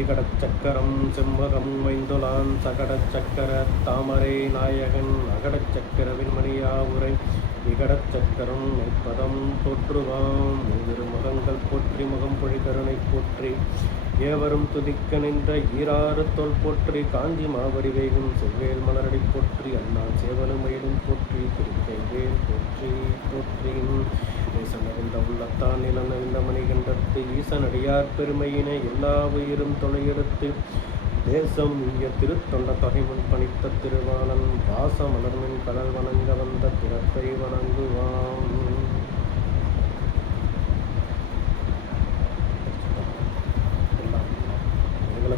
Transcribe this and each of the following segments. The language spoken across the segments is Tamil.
திகடச் சக்கரம் செம்மரம் வைந்துலான் சகடச் சக்கர தாமரை நாயகன் அகடச் சக்கர விண்மணியா உரை விகடச் சக்கரம் மெய்ப்பதம் போற்றுவாம் மூவிரு முகங்கள் போற்றி முகம் பொழி கருணை போற்றி ஏவரும் துதிக்க நின்ற ஈராறு தோல் போற்றி காஞ்சி மாவரி வேகும் செவ்வேல் மலரடி போற்றி அண்ணா சேவலுமயிலும் போற்றி திருக்கைவேல் போற்றி போற்றியும் நேசனறிந்த உள்ளத்தான் நிலனறிந்த மணிகண்டத்து ஈசனடியார் பெருமையினை எல்லா உயிரும் தொலையெடுத்து தேசம் இய திருத்தொண்ட தொகைமுன் பணித்த திருவாளன் வாச மலர்மின் கடல் வணங்க வந்த பிறப்பை வணங்குவான்.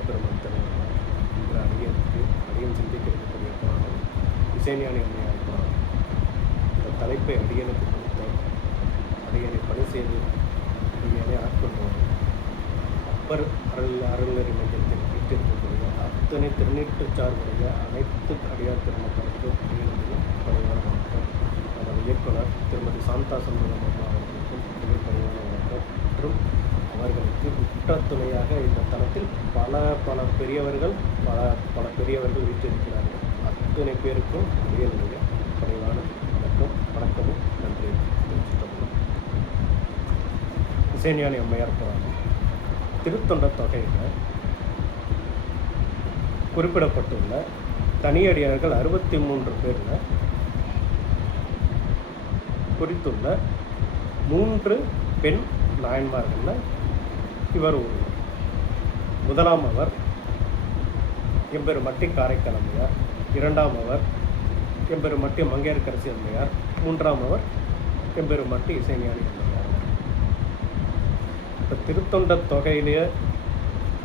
பெருமாள் திருவாளன் என்ற அடியன் சிந்திக்க இருக்கக்கூடிய புராணம் இசைஞானி அம்மையார் புராணம். இந்த தலைப்பை அடியனுக்கு கொடுத்தோம், அடியனை பணி செய்து அடியனை ஆட்கொண்டோம். அப்பர் அருளறி மையத்தில் வீட்டிருக்கக்கூடிய அத்தனை திருநீற்றுச்சார்புடைய அனைத்து அடியார் பெருமக்களுக்கும் பணிவான வணக்கம். அதன் இயக்குனர் திருமதி சாந்தா சண்முகம் அம்மா அவர்களுக்கும் பணிவான வணக்கம். மற்றும் அவர்களுக்கு உற்ற துணையாக இந்த தளத்தில் பல பெரியவர்கள் பல பெரியவர்கள் வீட்டிருக்கிறார்கள். அத்தனை பேருக்கும் அடியனுடைய பணிவான வணக்கமும் நன்றி தெரிவித்துள்ளோம். இசைஞானி அம்மையார் புராணம் திருத்தொண்ட தொகையில் குறிப்பிடப்பட்டுள்ள தனியடியார்கள் 63 பேரில் குறித்துள்ள 3 பெண் நாயன்மார்களில் இவர் ஒருவர். முதலாம் அவர் எம்பெருமட்டி காரைக்கால் அம்மையார், இரண்டாம் அவர் எம்பெருமட்டி மங்கையர்க்கரசி அம்மையார், மூன்றாம் அவர் எம்பெருமட்டி இசைஞானி அம்மையார். இப்போ திருத்தொண்ட தொகையிலேயே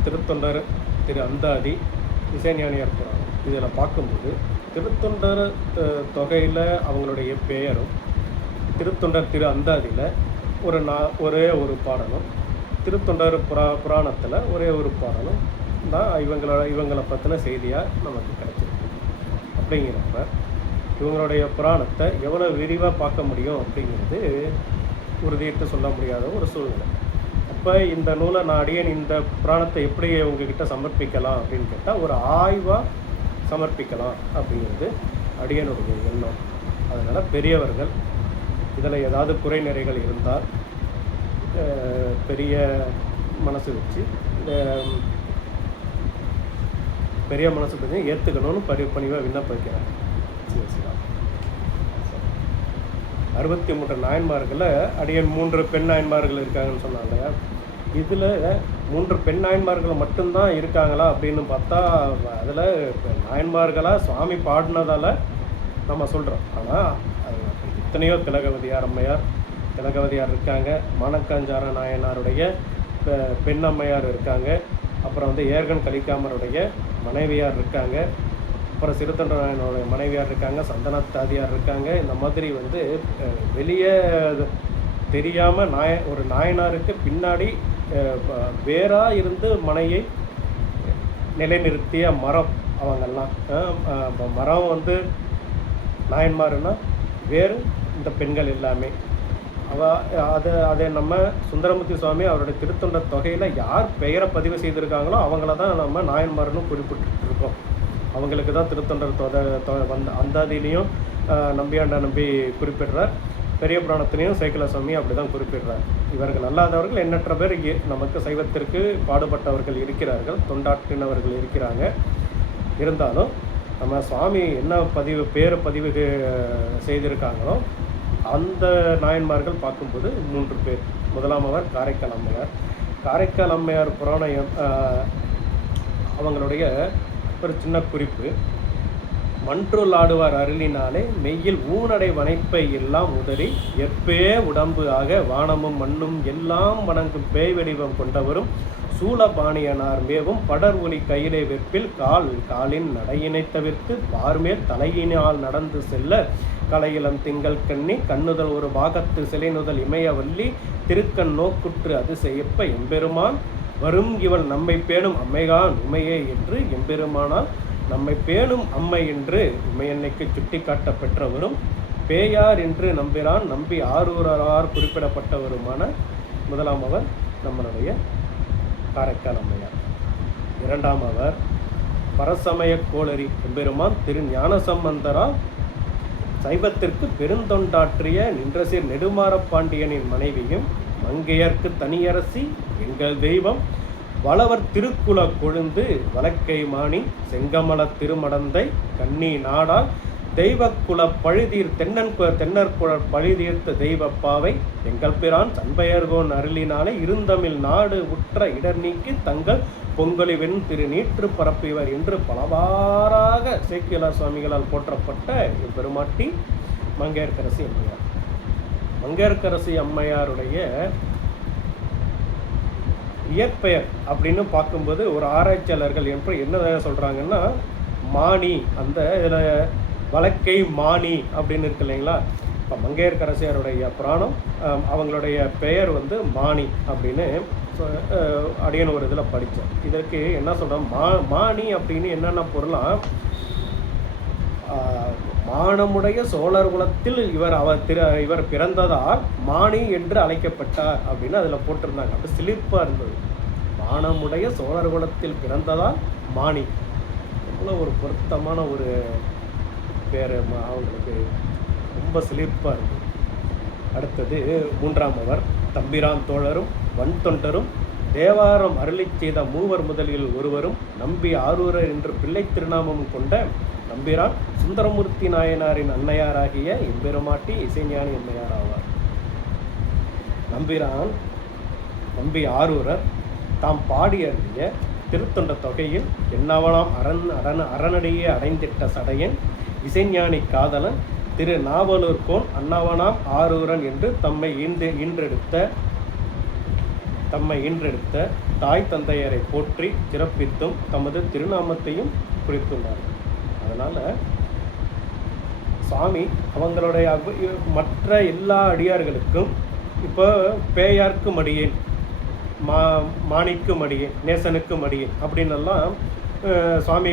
திருத்தொண்டர் திரு அந்தாதி இசைஞானியார் புராணம் இதில் பார்க்கும்போது திருத்தொண்டர் தொகையில் அவங்களுடைய பெயரும் திருத்தொண்டர் திரு அந்தாதியில் ஒரே ஒரு பாடலும் திருத்தொண்டர் புராணத்தில் ஒரே ஒரு பாடலும் தான் இவங்களை பற்றின செய்தியாக நமக்கு கிடைச்சிருக்கு. அப்படிங்கிறப்ப இவங்களுடைய புராணத்தை எவ்வளோ விரிவாக பார்க்க முடியும் அப்படிங்கிறது உறுதியிட்டு சொல்ல முடியாத ஒரு சூழ்நிலை. அப்போ இந்த நூலை நான் அடியேன் இந்த புராணத்தை எப்படி உங்ககிட்ட சமர்ப்பிக்கலாம் அப்படின்னு கேட்டால் ஒரு ஆய்வாக சமர்ப்பிக்கலாம் அப்படிங்கிறது அடியனுடைய எண்ணம். அதனால் பெரியவர்கள் இதில் ஏதாவது குறை நிறைகள் இருந்தால் பெரிய மனசு வச்சு ஏற்றுக்கணும்னு பணிவாக விண்ணப்பிக்கிறேன். சிவசிவா 63 நாயன்மார்களில் அடியன் 3 பெண் நாயன்மார்கள் இருக்காங்கன்னு சொன்னாங்க இல்லையா? இதில் 3 பெண் நாயன்மார்கள் மட்டும்தான் இருக்காங்களா அப்படின்னு பார்த்தா அதில் நாயன்மார்களாக சுவாமி பாடினதால் நம்ம சொல்கிறோம். ஆனால் எத்தனையோ திலகவதியார் திலகவதியார் இருக்காங்க, மானக்காஞ்சார நாயனாருடைய பெண் அம்மையார் இருக்காங்க, அப்புறம் ஏர்கன் கலிக்காமருடைய மனைவியார் இருக்காங்க, அப்புறம் சிறுத்தொண்ட நாயனோடைய மனைவியார் இருக்காங்க, சந்தனத்தாதியார் இருக்காங்க. இந்த மாதிரி வெளியே தெரியாமல் ஒரு நாயனாருக்கு பின்னாடி வேறாக இருந்து மனையை நிலைநிறுத்திய மரம் அவங்கெல்லாம். மரம் நாயன்மாருன்னா வேறு இந்த பெண்கள் எல்லாமே. அதை நம்ம சுந்தரமூர்த்தி சுவாமி அவருடைய திருத்தொண்ட தொகையில் யார் பெயரை பதிவு செய்திருக்காங்களோ அவங்கள தான் நம்ம நாயன்மார்னு குறிப்பிட்டுருக்கோம். அவங்களுக்கு தான் திருத்தொண்டர் அந்தாதியிலையும் நம்பியாண்ட நம்பி குறிப்பிடுறார், பெரிய புராணத்திலையும் சேக்கிழ சுவாமி அப்படி தான் குறிப்பிடுறார். இவர்கள் அல்லாதவர்கள் எண்ணற்ற பேர் நமக்கு சைவத்திற்கு பாடுபட்டவர்கள் இருக்கிறார்கள், தொண்டாற்றினவர்கள் இருக்கிறாங்க. இருந்தாலும் நம்ம சுவாமி என்ன பேரை பதிவு செய்திருக்காங்களோ அந்த நாயன்மார்கள் பார்க்கும்போது 3 பேர். முதலாம் அவர் காரைக்கால் அம்மையார். காரைக்கால் அம்மையார் புராணம் அவங்களுடைய ஒரு சின்ன குறிப்பு. மன்றுள் ஆடுவார் அருளினாலே மெய்யில் ஊனடை வனைப்பை எல்லாம் உதறி எப்பே உடம்பு ஆக வானமும் மண்ணும் எல்லாம் வணங்கும் பேய் வடிவம் கொண்டவரும் சூலபாணியனார் மேவும் படர் ஒலி கையிலே வெப்பில் காலின் நடையினை தவிர்த்து பார்மேல் தலையினால் நடந்து செல்ல கலையிலம் திங்கள் கண்ணி கண்ணுதல் ஒரு பாகத்து சிலைநுதல் இமயவல்லி திருக்கண் நோக்குற்று அது செய்யப்ப எம்பெருமான் வரும் இவள் நம்மை பேணும் அம்மைகான் உமையே என்று எம்பெருமானால் நம்மை பேணும் அம்மை என்று உமையன்னைக்கு சுட்டி காட்ட பெற்றவரும் பேயார் என்று நம்பிரான் நம்பி ஆரூரார் குறிப்பிடப்பட்டவருமான முதலாம் அவர் நம்மளுடைய காரைக்கால் அம்மையார். இரண்டாம் அவர் பரசமய கோளரி எம்பெருமான் திரு ஞானசம்பந்தரால் சைவத்திற்கு பெருந்தொண்டாற்றிய நின்றசீர் நெடுமாற பாண்டியனின் மனைவியும் மங்கையர்க்கு தனியரசி எங்கள் தெய்வம் வளவர் திருக்குல கொழுந்து வழக்கை மாணி செங்கமல திருமடந்தை கன்னி நாடால் தெய்வக்குல பழுதீர் தென்னற்குல பழுதீர்த்த தெய்வப்பாவை எங்கள் பிரான் சண்பையர்கோன் அருளினாலே இருந்தமிழ் நாடு உற்ற இடர் நீக்கி தங்கள் பொங்கலிவென் திரு நீற்று பரப்பிவர் என்று பலவாறாக சேக்கிழார் சுவாமிகளால் போற்றப்பட்ட பெருமாட்டி மங்கையர்க்கரசி அம்மையார். மங்கையர்க்கரசி அம்மையாருடைய இயற்பெயர் அப்படின்னு பார்க்கும்போது ஒரு ஆராய்ச்சியாளர்கள் என்ன சொல்கிறாங்கன்னா, மாணி, அந்த இதில் வழக்கை மாணி அப்படின்னு இருக்கு இல்லைங்களா. இப்போ மங்கையர்க்கரசியாருடைய புராணம் அவங்களுடைய பெயர் வந்து மாணி அப்படின்னு அடியன் ஒரு இதில் படித்தேன். இதற்கு என்ன சொல்கிறோம், மாணி அப்படின்னு என்னென்ன பொருளாக, மானமுடைய சோழர் குலத்தில் இவர் பிறந்ததால் மாணி என்று அழைக்கப்பட்டார் அப்படின்னு அதில் போட்டிருந்தாங்க. அப்படி சிலிப்பாக இருந்தது. மானமுடைய சோழர் குலத்தில் பிறந்ததால் மாணி, எவ்வளோ ஒரு பொருத்தமான ஒரு பேர், அவங்களுக்கு ரொம்ப சிலிப்பாக இருந்தது. அடுத்தது மூன்றாம் அவர் தம்பிரான் தோழரும் வன் தொண்டரும் தேவாரம் அருளி செய்த மூவர் முதலில் ஒருவரும் நம்பி ஆரூரர் என்று பிள்ளை திருநாமம் கொண்ட நம்பிரான் சுந்தரமூர்த்தி நாயனாரின் அன்னையாராகிய எம்பெருமாட்டி இசைஞானி அம்மையார் ஆவார். நம்பி ஆரூரர் தாம் பாடியறிய திருத்தொண்ட தொகையில் என்னவனாம் அரணடியே அடைந்திட்ட சடையன் இசைஞானி காதலன் திரு நாவலூர்கோன் அன்னவனாம் ஆரூரன் என்று தம்மை ஈன்றெடுத்த தாய் தந்தையரை போற்றி சிறப்பித்தும் தமது திருநாமத்தையும் குறித்துள்ளார்கள். அதனால் சுவாமி அவங்களுடைய மற்ற எல்லா அடியார்களுக்கும் இப்போ பேயார்க்கு மடியேன், மாணிக்கு மடியேன், நேசனுக்கு மடியேன் அப்படின்னெல்லாம் சுவாமி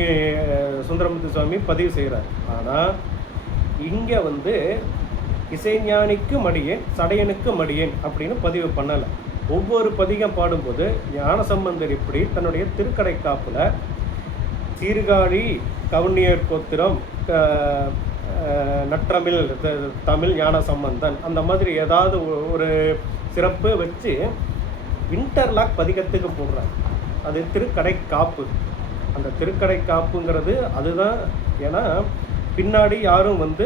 சுந்தரமூர்த்தி சுவாமி பதிவு செய்கிறார். ஆனால் இங்கே வந்து இசைஞானிக்கு மடியேன், சடையனுக்கு மடியேன் அப்படின்னு பதிவு பண்ணலை. ஒவ்வொரு பதிகம் பாடும்போது ஞானசம்பந்தர் இப்படி தன்னுடைய திருக்கடை காப்பில் சீர்காழி கவுனியர் கோத்திரம் நற்றமிழ் தமிழ் ஞானசம்பந்தன் அந்த மாதிரி ஏதாவது ஒரு சிறப்பு வச்சு இன்டர்லாக் பதிகத்துக்கு போடுறாங்க. அது திருக்கடை காப்பு. அந்த திருக்கடை காப்புங்கிறது அதுதான். ஏன்னா பின்னாடி யாரும் வந்து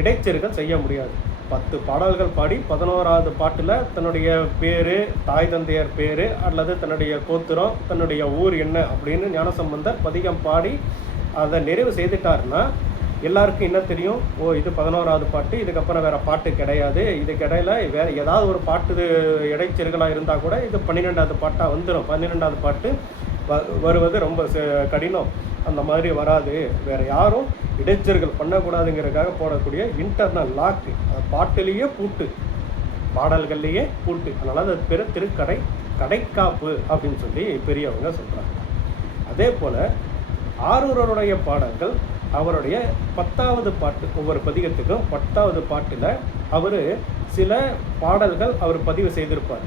இடைச்செருகல் செய்ய முடியாது. 10 பாடல்கள் பாடி 11வது பாட்டில் தன்னுடைய பேர், தாய் தந்தையர் பேர் அல்லது தன்னுடைய கோத்திரம், தன்னுடைய ஊர் என்ன அப்படின்னு ஞானசம்பந்தர் பதிகம் பாடி அதை நிறைவு செய்துட்டாருன்னா எல்லாருக்கும் என்ன தெரியும், ஓ இது 11வது பாட்டு, இதுக்கப்புறம் வேறு பாட்டு கிடையாது, இதுக்கு இடையில வேறு ஏதாவது ஒரு பாட்டு இடைச்செருகலாக இருந்தால் கூட இது 12வது பாட்டாக வந்துடும். 12வது பாட்டு வருவது ரொம்ப கடினம். அந்த மாதிரி வராது. வேறு யாரும் இடைச்சர்கள் பண்ணக்கூடாதுங்கிறதுக்காக போடக்கூடிய இன்டர்னல் லாக்கு, பாட்டிலேயே பூட்டு, பாடல்கள்லேயே பூட்டு. அதனால் அது திருக்கடை கடைக்காப்பு அப்படின்னு சொல்லி பெரியவங்க சொல்கிறாங்க. அதே போல் ஆரூரருடைய பாடல்கள் அவருடைய 10வது பாட்டு, ஒவ்வொரு பதிகத்துக்கும் 10வது பாட்டில் அவர் சில பாடல்கள் அவர் பதிவு செய்திருப்பார்.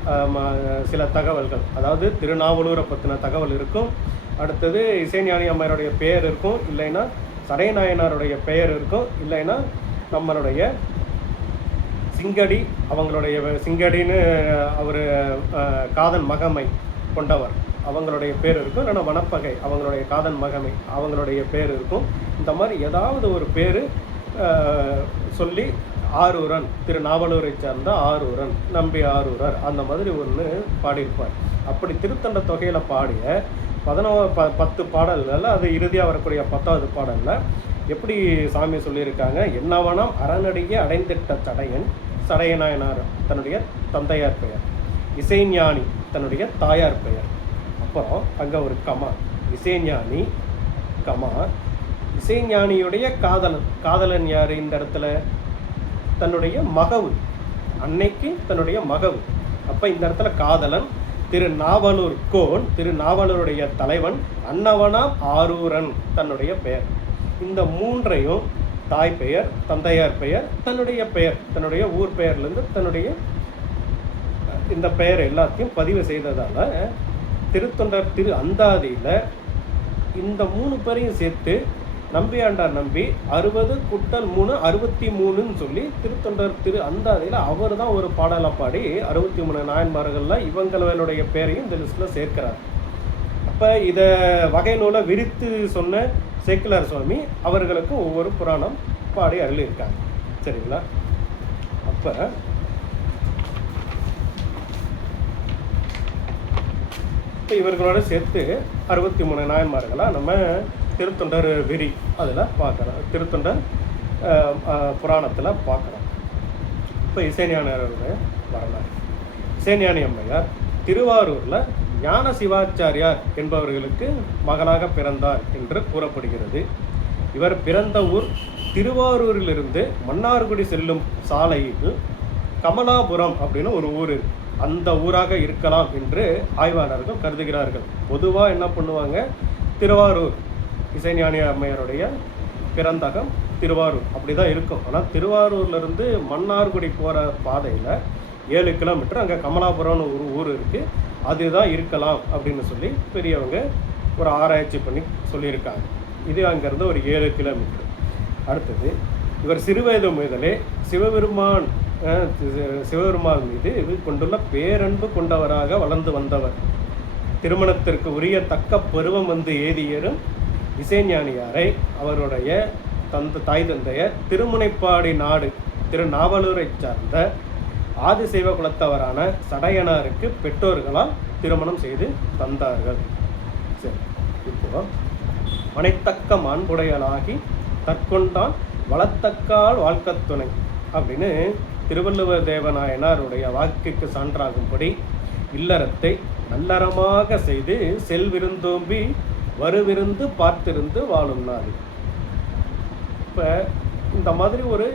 சில தகவல்கள், அதாவது திருநாவலூரை பற்றின தகவல் இருக்கும். அடுத்தது இசைஞானி அம்மையாருடைய பெயர் இருக்கும், இல்லைன்னா சடையநாயனாருடைய பெயர் இருக்கும், இல்லைன்னா நம்மளுடைய சிங்கடி, அவங்களுடைய சிங்கடின்னு அவர் காதன் மகமை கொண்டவர், அவங்களுடைய பேர் இருக்கும். இல்லைன்னா வனப்பகை, அவங்களுடைய காதன் மகமை, அவங்களுடைய பேர் இருக்கும். இந்த மாதிரி ஏதாவது ஒரு பேர் சொல்லி ஆரூரன், திருநாவலூரை சார்ந்த ஆரூரன், நம்பி ஆரூரர் அந்த மாதிரி ஒன்று பாடியிருப்பார். அப்படி திருத்தொண்ட தொகையில் பாடிய 10 பாடல்கள், அது இறுதியாக வரக்கூடிய 10வது பாடலில் எப்படி சாமி சொல்லியிருக்காங்க, என்னவனாம் அரணடியே அடைந்திட்ட சடையன், சடையநாயனார் தன்னுடைய தந்தையார் பெயர், இசைஞானி தன்னுடைய தாயார் பெயர். அப்புறம் அங்கே ஒரு கமா, இசைஞானி கமா, இசைஞானியுடைய காதலன் யார் இந்த இடத்துல, தன்னுடைய மகவு, அன்னைக்கு தன்னுடைய மகவு. அப்போ இந்த இடத்துல காதலன் திருநாவலூர் கோன், திருநாவலூருடைய தலைவன், அன்னவனாம் ஆரூரன் தன்னுடைய பெயர். இந்த 3ஐயும் தாய் பெயர், தந்தையார் பெயர், தன்னுடைய பெயர், தன்னுடைய ஊர் பெயர்லேருந்து தன்னுடைய இந்த பெயர் எல்லாத்தையும் பதிவு செய்ததால் திருத்தொண்டர் திரு அந்தாதியில் இந்த 3 பேரையும் சேர்த்து நம்பியாண்டார் நம்பி 60 × 3 63ன்னு சொல்லி திருத்தொண்டர் திரு அந்தாதியில் அவர் தான் ஒரு பாடலை பாடி 63 நாயன்மார்களில் இவங்களுடைய பேரையும் இந்த லிஸ்ட்டில் சேர்க்கிறார். அப்போ இதை வகை நூலை விரித்து சொன்ன சேக்கிழார் சுவாமி அவர்களுக்கு ஒவ்வொரு புராணம் பாடி அருளியிருக்காங்க. சரிங்களா? அப்போ இவர்களோட சேர்த்து 63 நாயன்மார்களாக நம்ம திருத்தொண்டர் விரி அதில் பார்க்குறோம், திருத்தொண்டர் புராணத்தில் பார்க்குறோம். இப்போ இசைஞானியருடைய வரலாறு. இசைஞானி அம்மையார் திருவாரூரில் ஞான சிவாச்சாரியார் என்பவர்களுக்கு மகளாக பிறந்தார் என்று கூறப்படுகிறது. இவர் பிறந்த ஊர் திருவாரூரிலிருந்து மன்னார்குடி செல்லும் சாலையில் கமலாபுரம் அப்படின்னு ஒரு ஊர் இருக்குது. அந்த ஊராக இருக்கலாம் என்று ஆய்வாளர்கள் கருதுகிறார்கள். பொதுவாக என்ன பண்ணுவாங்க, திருவாரூர் இசைஞானி அம்மையாருடைய பிறந்தகம் திருவாரூர் அப்படி தான் இருக்கும். ஆனால் திருவாரூர்லேருந்து மன்னார்குடி போகிற பாதையில் 7 கிலோமீட்டர் அங்கே கமலாபுரம்னு ஒரு ஊர் இருக்குது, அதுதான் இருக்கலாம் அப்படின்னு சொல்லி பெரியவங்க ஒரு ஆராய்ச்சி பண்ணி சொல்லியிருக்காங்க. இது அங்கேருந்து ஒரு 7 கிலோமீட்டர். அடுத்தது, இவர் சிறுவயது முதலே சிவபெருமான் மீது கொண்டுள்ள பேரன்பு கொண்டவராக வளர்ந்து வந்தவர். திருமணத்திற்கு உரிய தக்க பருவம் வந்து ஏதியரும் இசைஞானியாரை அவருடைய தாய் தந்தையர் திருமுனைப்பாடி நாடு திருநாவலூரை சார்ந்த ஆதிசைவ குலத்தவரான சடையனாருக்கு பெற்றோர்களால் திருமணம் செய்து தந்தார்கள். சரி, இப்போ மனைத்தக்க மாண்புடையலாகி தற்கொண்டான் வளத்தக்கால் வாழ்க்கத்துணை அப்படின்னு திருவள்ளுவர் தேவநாயனாருடைய வாக்குக்கு சான்றாகும்படி இல்லறத்தை நல்லறமாக செய்து செல்விருந்தோம்பி வருவிருந்து பார்த்திருந்து வாழும் நாள். இப்போ இந்த மாதிரி ஒரு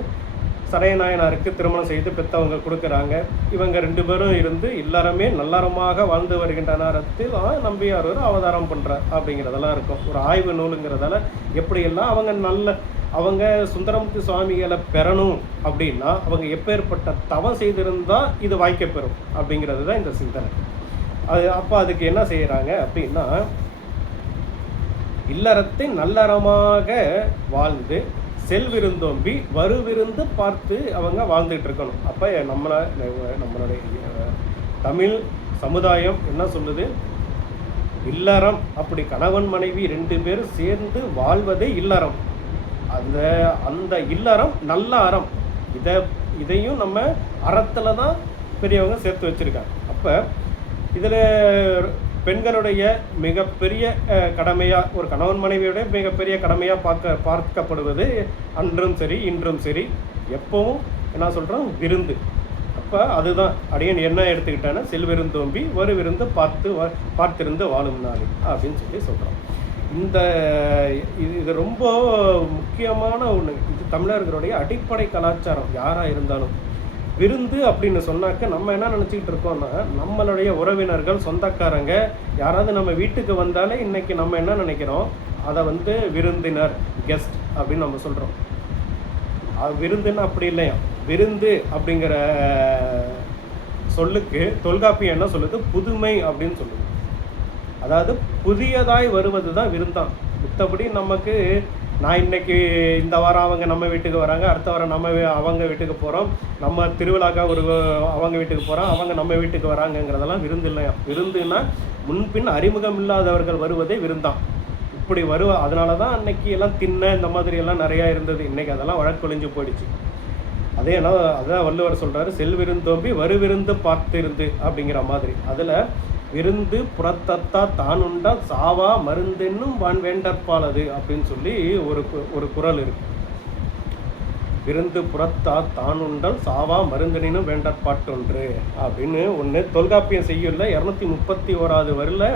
சடையநாயனாருக்கு திருமணம் செய்து பெற்றவங்க கொடுக்குறாங்க. இவங்க 2 பேரும் இருந்து இல்லறமே நல்லறமாக வாழ்ந்து வருகின்ற நேரத்தில் நம்பியார் ஒரு அவதாரம் பண்ணுறார் அப்படிங்கிறதெல்லாம் இருக்கும். ஒரு ஆய்வு நூலுங்கிறதால எப்படியெல்லாம் அவங்க சுந்தரமூர்த்தி சுவாமிகளை பெறணும் அப்படின்னா அவங்க எப்பேற்பட்ட தவம் செய்திருந்தால் இது வாய்க்கப்பெறும் அப்படிங்கிறது தான் இந்த சிந்தனை. அப்போ அதுக்கு என்ன செய்கிறாங்க அப்படின்னா, இல்லறத்தை நல்லறமாக வாழ்ந்து செல்விருந்தோம்பி வருவிருந்து பார்த்து அவங்க வாழ்ந்துட்டு இருக்கணும். அப்போ நம்மளுடைய தமிழ் சமுதாயம் என்ன சொல்லுது, இல்லறம் அப்படி கணவன் மனைவி 2 பேரும் சேர்ந்து வாழ்வதே இல்லறம். அந்த இல்லறம் நல்ல அறம். இதையும் நம்ம அறத்தில் தான் பெரியவங்க சேர்த்து வச்சுருக்காங்க. அப்போ இதில் பெண்களுடைய மிகப்பெரிய கடமையாக, ஒரு கணவன் மனைவியுடைய மிகப்பெரிய கடமையாக பார்க்கப்படுவது அன்றும் சரி இன்றும் சரி எப்பவும் என்ன சொல்கிறோம், விருந்து. அப்போ அதுதான் அடியன் என்ன எடுத்துக்கிட்டேன்னா, செல்விருந்தோம்பி ஒரு விருந்து பார்த்திருந்து வாழும் நாள் அப்படின்னு சொல்கிறோம். இது ரொம்ப முக்கியமான ஒன்று. இது தமிழர்களுடைய அடிப்படை கலாச்சாரம். யாராக இருந்தாலும் விருந்து அப்படின்னு சொன்னாக்க நம்ம என்ன நினச்சிக்கிட்டு இருக்கோம்னா, நம்மளுடைய உறவினர்கள் சொந்தக்காரங்க யாராவது நம்ம வீட்டுக்கு வந்தாலே இன்றைக்கி நம்ம என்ன நினைக்கிறோம், அதை விருந்தினர் கெஸ்ட் அப்படின்னு நம்ம சொல்கிறோம். விருந்துன்னு அப்படி இல்லையா. விருந்து அப்படிங்கிற சொல்லுக்கு தொல்காப்பியம் என்ன சொல்லுது, புதுமை அப்படின்னு சொல்லுது. அதாவது புதியதாய் வருவது தான் விருந்தான். மற்றபடி நமக்கு நான் இன்னைக்கு இந்த வாரம் அவங்க நம்ம வீட்டுக்கு வராங்க, அடுத்த வாரம் அவங்க வீட்டுக்கு போகிறோம், நம்ம திருவிழாக்காக அவங்க வீட்டுக்கு போகிறோம், அவங்க நம்ம வீட்டுக்கு வராங்கங்கிறதெல்லாம் விருந்து இல்லையா. விருந்துன்னா முன்பின் அறிமுகம் இல்லாதவர்கள் வருவதே விருந்தான். இப்படி அதனால தான் அன்னைக்கு எல்லாம் இந்த மாதிரி எல்லாம் நிறையா இருந்தது. இன்றைக்கி அதெல்லாம் வழக்கொழிஞ்சு போயிடுச்சு. அதான் வள்ளுவர் சொல்கிறாரு, செல்விருந்தோம்பி வருவிருந்து பார்த்திருந்து அப்படிங்கிற மாதிரி. அதில் விருந்து புறத்தத்தா தானுண்டா சாவா மருந்தென்னும் வான் வேண்டற்பாலது அப்படின்னு சொல்லி ஒரு குறள் இருக்கு. விருந்து புறத்தா தானுண்டல் சாவா மருந்தெனும் வேண்டற்பாட்டொன்று அப்படின்னு ஒன்று தொல்காப்பியம் செய்யுள்ள 231வது வரில்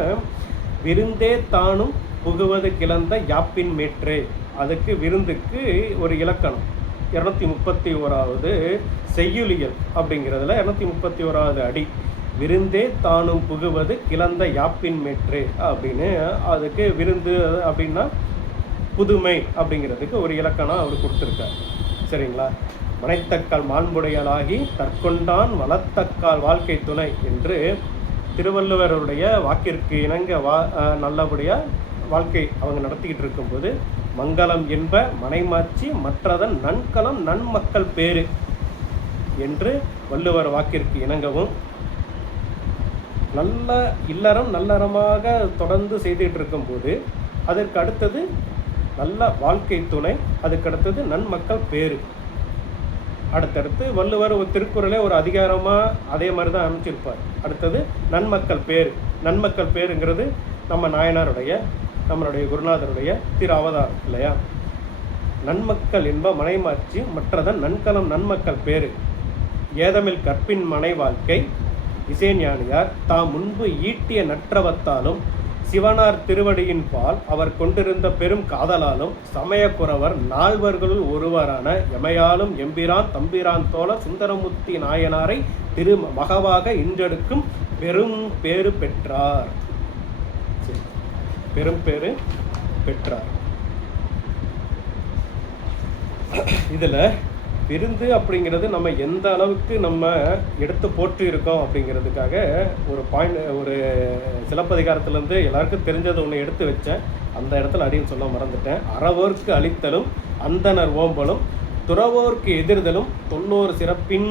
விருந்தே தானும் புகுவது கிளந்த யாப்பின் மேற்றே. அதுக்கு விருந்துக்கு ஒரு இலக்கணம் 231வது செய்யுளியல் அப்படிங்கிறதுல 231வது அடி. விருந்தே தானும் புகுவது கிளந்த யாப்பின் மேற்று அப்படின்னு அதுக்கு விருந்து அப்படின்னா புதுமை அப்படிங்கிறதுக்கு ஒரு இலக்கணம் அவர் கொடுத்துருக்கார். சரிங்களா? மனைத்தக்கால் மாண்புடையலாகி தற்கொண்டான் வளத்தக்கால் வாழ்க்கை துணை என்று திருவள்ளுவருடைய வாக்கிற்கு இணங்க நல்லபடியாக வாழ்க்கை அவங்க நடத்திக்கிட்டு இருக்கும்போது மங்களம் என்ப மனைமாட்சி மற்றதன் நன்கலம் நன்மக்கள் பேரு என்று வள்ளுவர் வாக்கிற்கு இணங்கவும் நல்ல இல்லறம் நல்லறமாக தொடர்ந்து செய்துகிட்டு இருக்கும்போது அதற்கு அடுத்தது நல்ல வாழ்க்கை துணை, அதுக்கு அடுத்தது நன்மக்கள் பேரு. அடுத்தடுத்து வள்ளுவர் ஒரு திருக்குறளே ஒரு அதிகாரமாக அதே மாதிரி தான் அமைச்சிருப்பார். அடுத்தது நன்மக்கள் பேர். நன்மக்கள் பேருங்கிறது நம்ம நாயனாருடைய நம்மளுடைய குருநாதருடைய திரு அவதாரம் இல்லையா? நன்மக்கள் என்ப மனைமாட்சி மற்றதன் நன்கலம் நன்மக்கள் பேரு ஏதமில் கற்பின் மனை வாழ்க்கை இசைஞானியார் தாம் முன்பு ஈட்டிய நற்றவத்தாலும் சிவனார் திருவடியின் பால் அவர் கொண்டிருந்த பெரும் காதலாலும் சமயக்குறவர் நால்வர்களுள் ஒருவரான எமையாலும் எம்பிரான் தம்பிரான் தோழ சுந்தரமூர்த்தி நாயனாரை திரு மகவாக இன்றெடுக்கும் பெரும் பேறு பெற்றார். பெரும் பேறு பெற்றார். இதில் விருந்து அப்படிங்கிறது நம்ம எந்த அளவுக்கு நம்ம எடுத்து போட்டு இருக்கோம் அப்படிங்கிறதுக்காக ஒரு பாயிண்ட், ஒரு சிலப்பதிகாரத்துலேருந்து எல்லாருக்கும் தெரிஞ்சதை ஒன்று எடுத்து வச்சேன். அந்த இடத்துல அடின்னு சொல்ல மறந்துட்டேன். அறவோர்க்கு அளித்தலும் அந்தனர் ஓம்பலும் துறவோர்க்கு எதிர்தலும் தொல்லோர் சிறப்பின்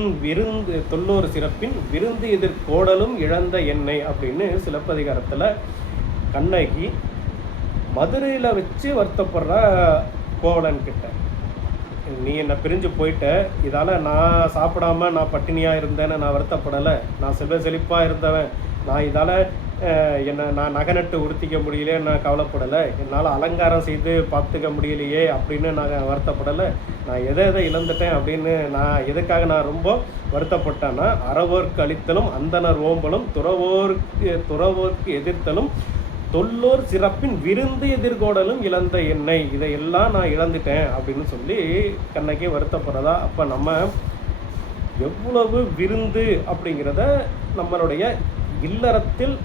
விருந்து எதிர் கோடலும் இழந்த எண்ணெய் அப்படின்னு சிலப்பதிகாரத்தில் கண்ணகி மதுரையில் வச்சு வருத்தப்படுற கோவலன் கிட்ட, நீ என்னை பிரிஞ்சு போயிட்ட, இதால் நான் சாப்பிடாம நான் பட்டினியாக இருந்தேன்னு நான் வருத்தப்படலை, நான் செல்வ செழிப்பாக இருந்தவன், நான் இதால் நான் நகை உடுத்திக்க முடியலையே நான் கவலைப்படலை, என்னால் அலங்காரம் செய்து பார்த்துக்க முடியலையே அப்படின்னு நான் வருத்தப்படலை, நான் எதை இழந்துட்டேன் அப்படின்னு நான் எதுக்காக நான் ரொம்ப வருத்தப்பட்டேன்னா அறவோர்க்கு அளித்தலும் அந்தனர் ஓம்பலும் துறவோர்க்கு எதிர்த்தலும் தொல்லோர் சிறப்பின் விருந்து எதிர்கோடலும் இழந்த எண்ணெய், இதையெல்லாம் நான் இழந்துட்டேன் அப்படின்னு சொல்லி கண்ணகி வருத்தப்படுறதா. அப்போ நம்ம எவ்வளவு விருந்து அப்படிங்கிறத நம்மளுடைய இல்லறத்தில்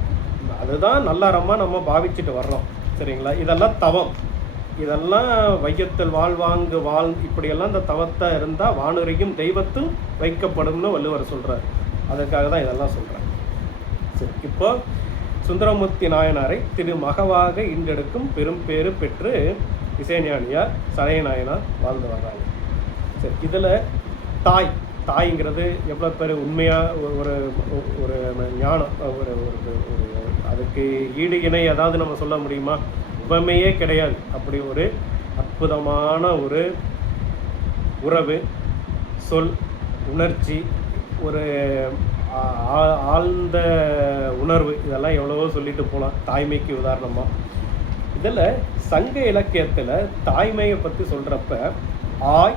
அதுதான் நல்லறமாக நம்ம பாவிச்சுட்டு வர்றோம். சரிங்களா? இதெல்லாம் தவம், இதெல்லாம் வையத்தில் வாழ்வாங்கு இப்படியெல்லாம் இந்த தவத்தை இருந்தால் வானுரையும் தெய்வத்தில் வைக்கப்படும்னு வள்ளுவர் சொல்கிறார். அதற்காக தான் இதெல்லாம் சொல்கிறேன். சரி, இப்போ சுந்தரமூர்த்தி நாயனாரை திரு மகவாக இன்றெடுக்கும் பெரும் பேறு பெற்று இசைஞானியார் சடைய நாயனார் வாழ்ந்து வர்றாங்க. சரி, இதில் தாய்ங்கிறது எவ்வளோ பேர் உண்மையாக ஒரு ஒரு ஞானம், ஒரு அதுக்கு ஈடு இணை ஏதாவது நம்ம சொல்ல முடியுமா? உவமையே கிடையாது. அப்படி ஒரு அற்புதமான ஒரு உறவு, சொல், உணர்ச்சி, ஒரு ஆழ்ந்த உணர்வு, இதெல்லாம் எவ்வளவோ சொல்லிட்டு போகலாம் தாய்மைக்கு உதாரணமாக. இதில் சங்க இலக்கியத்தில் தாய்மையை பற்றி சொல்கிறப்ப ஆய்,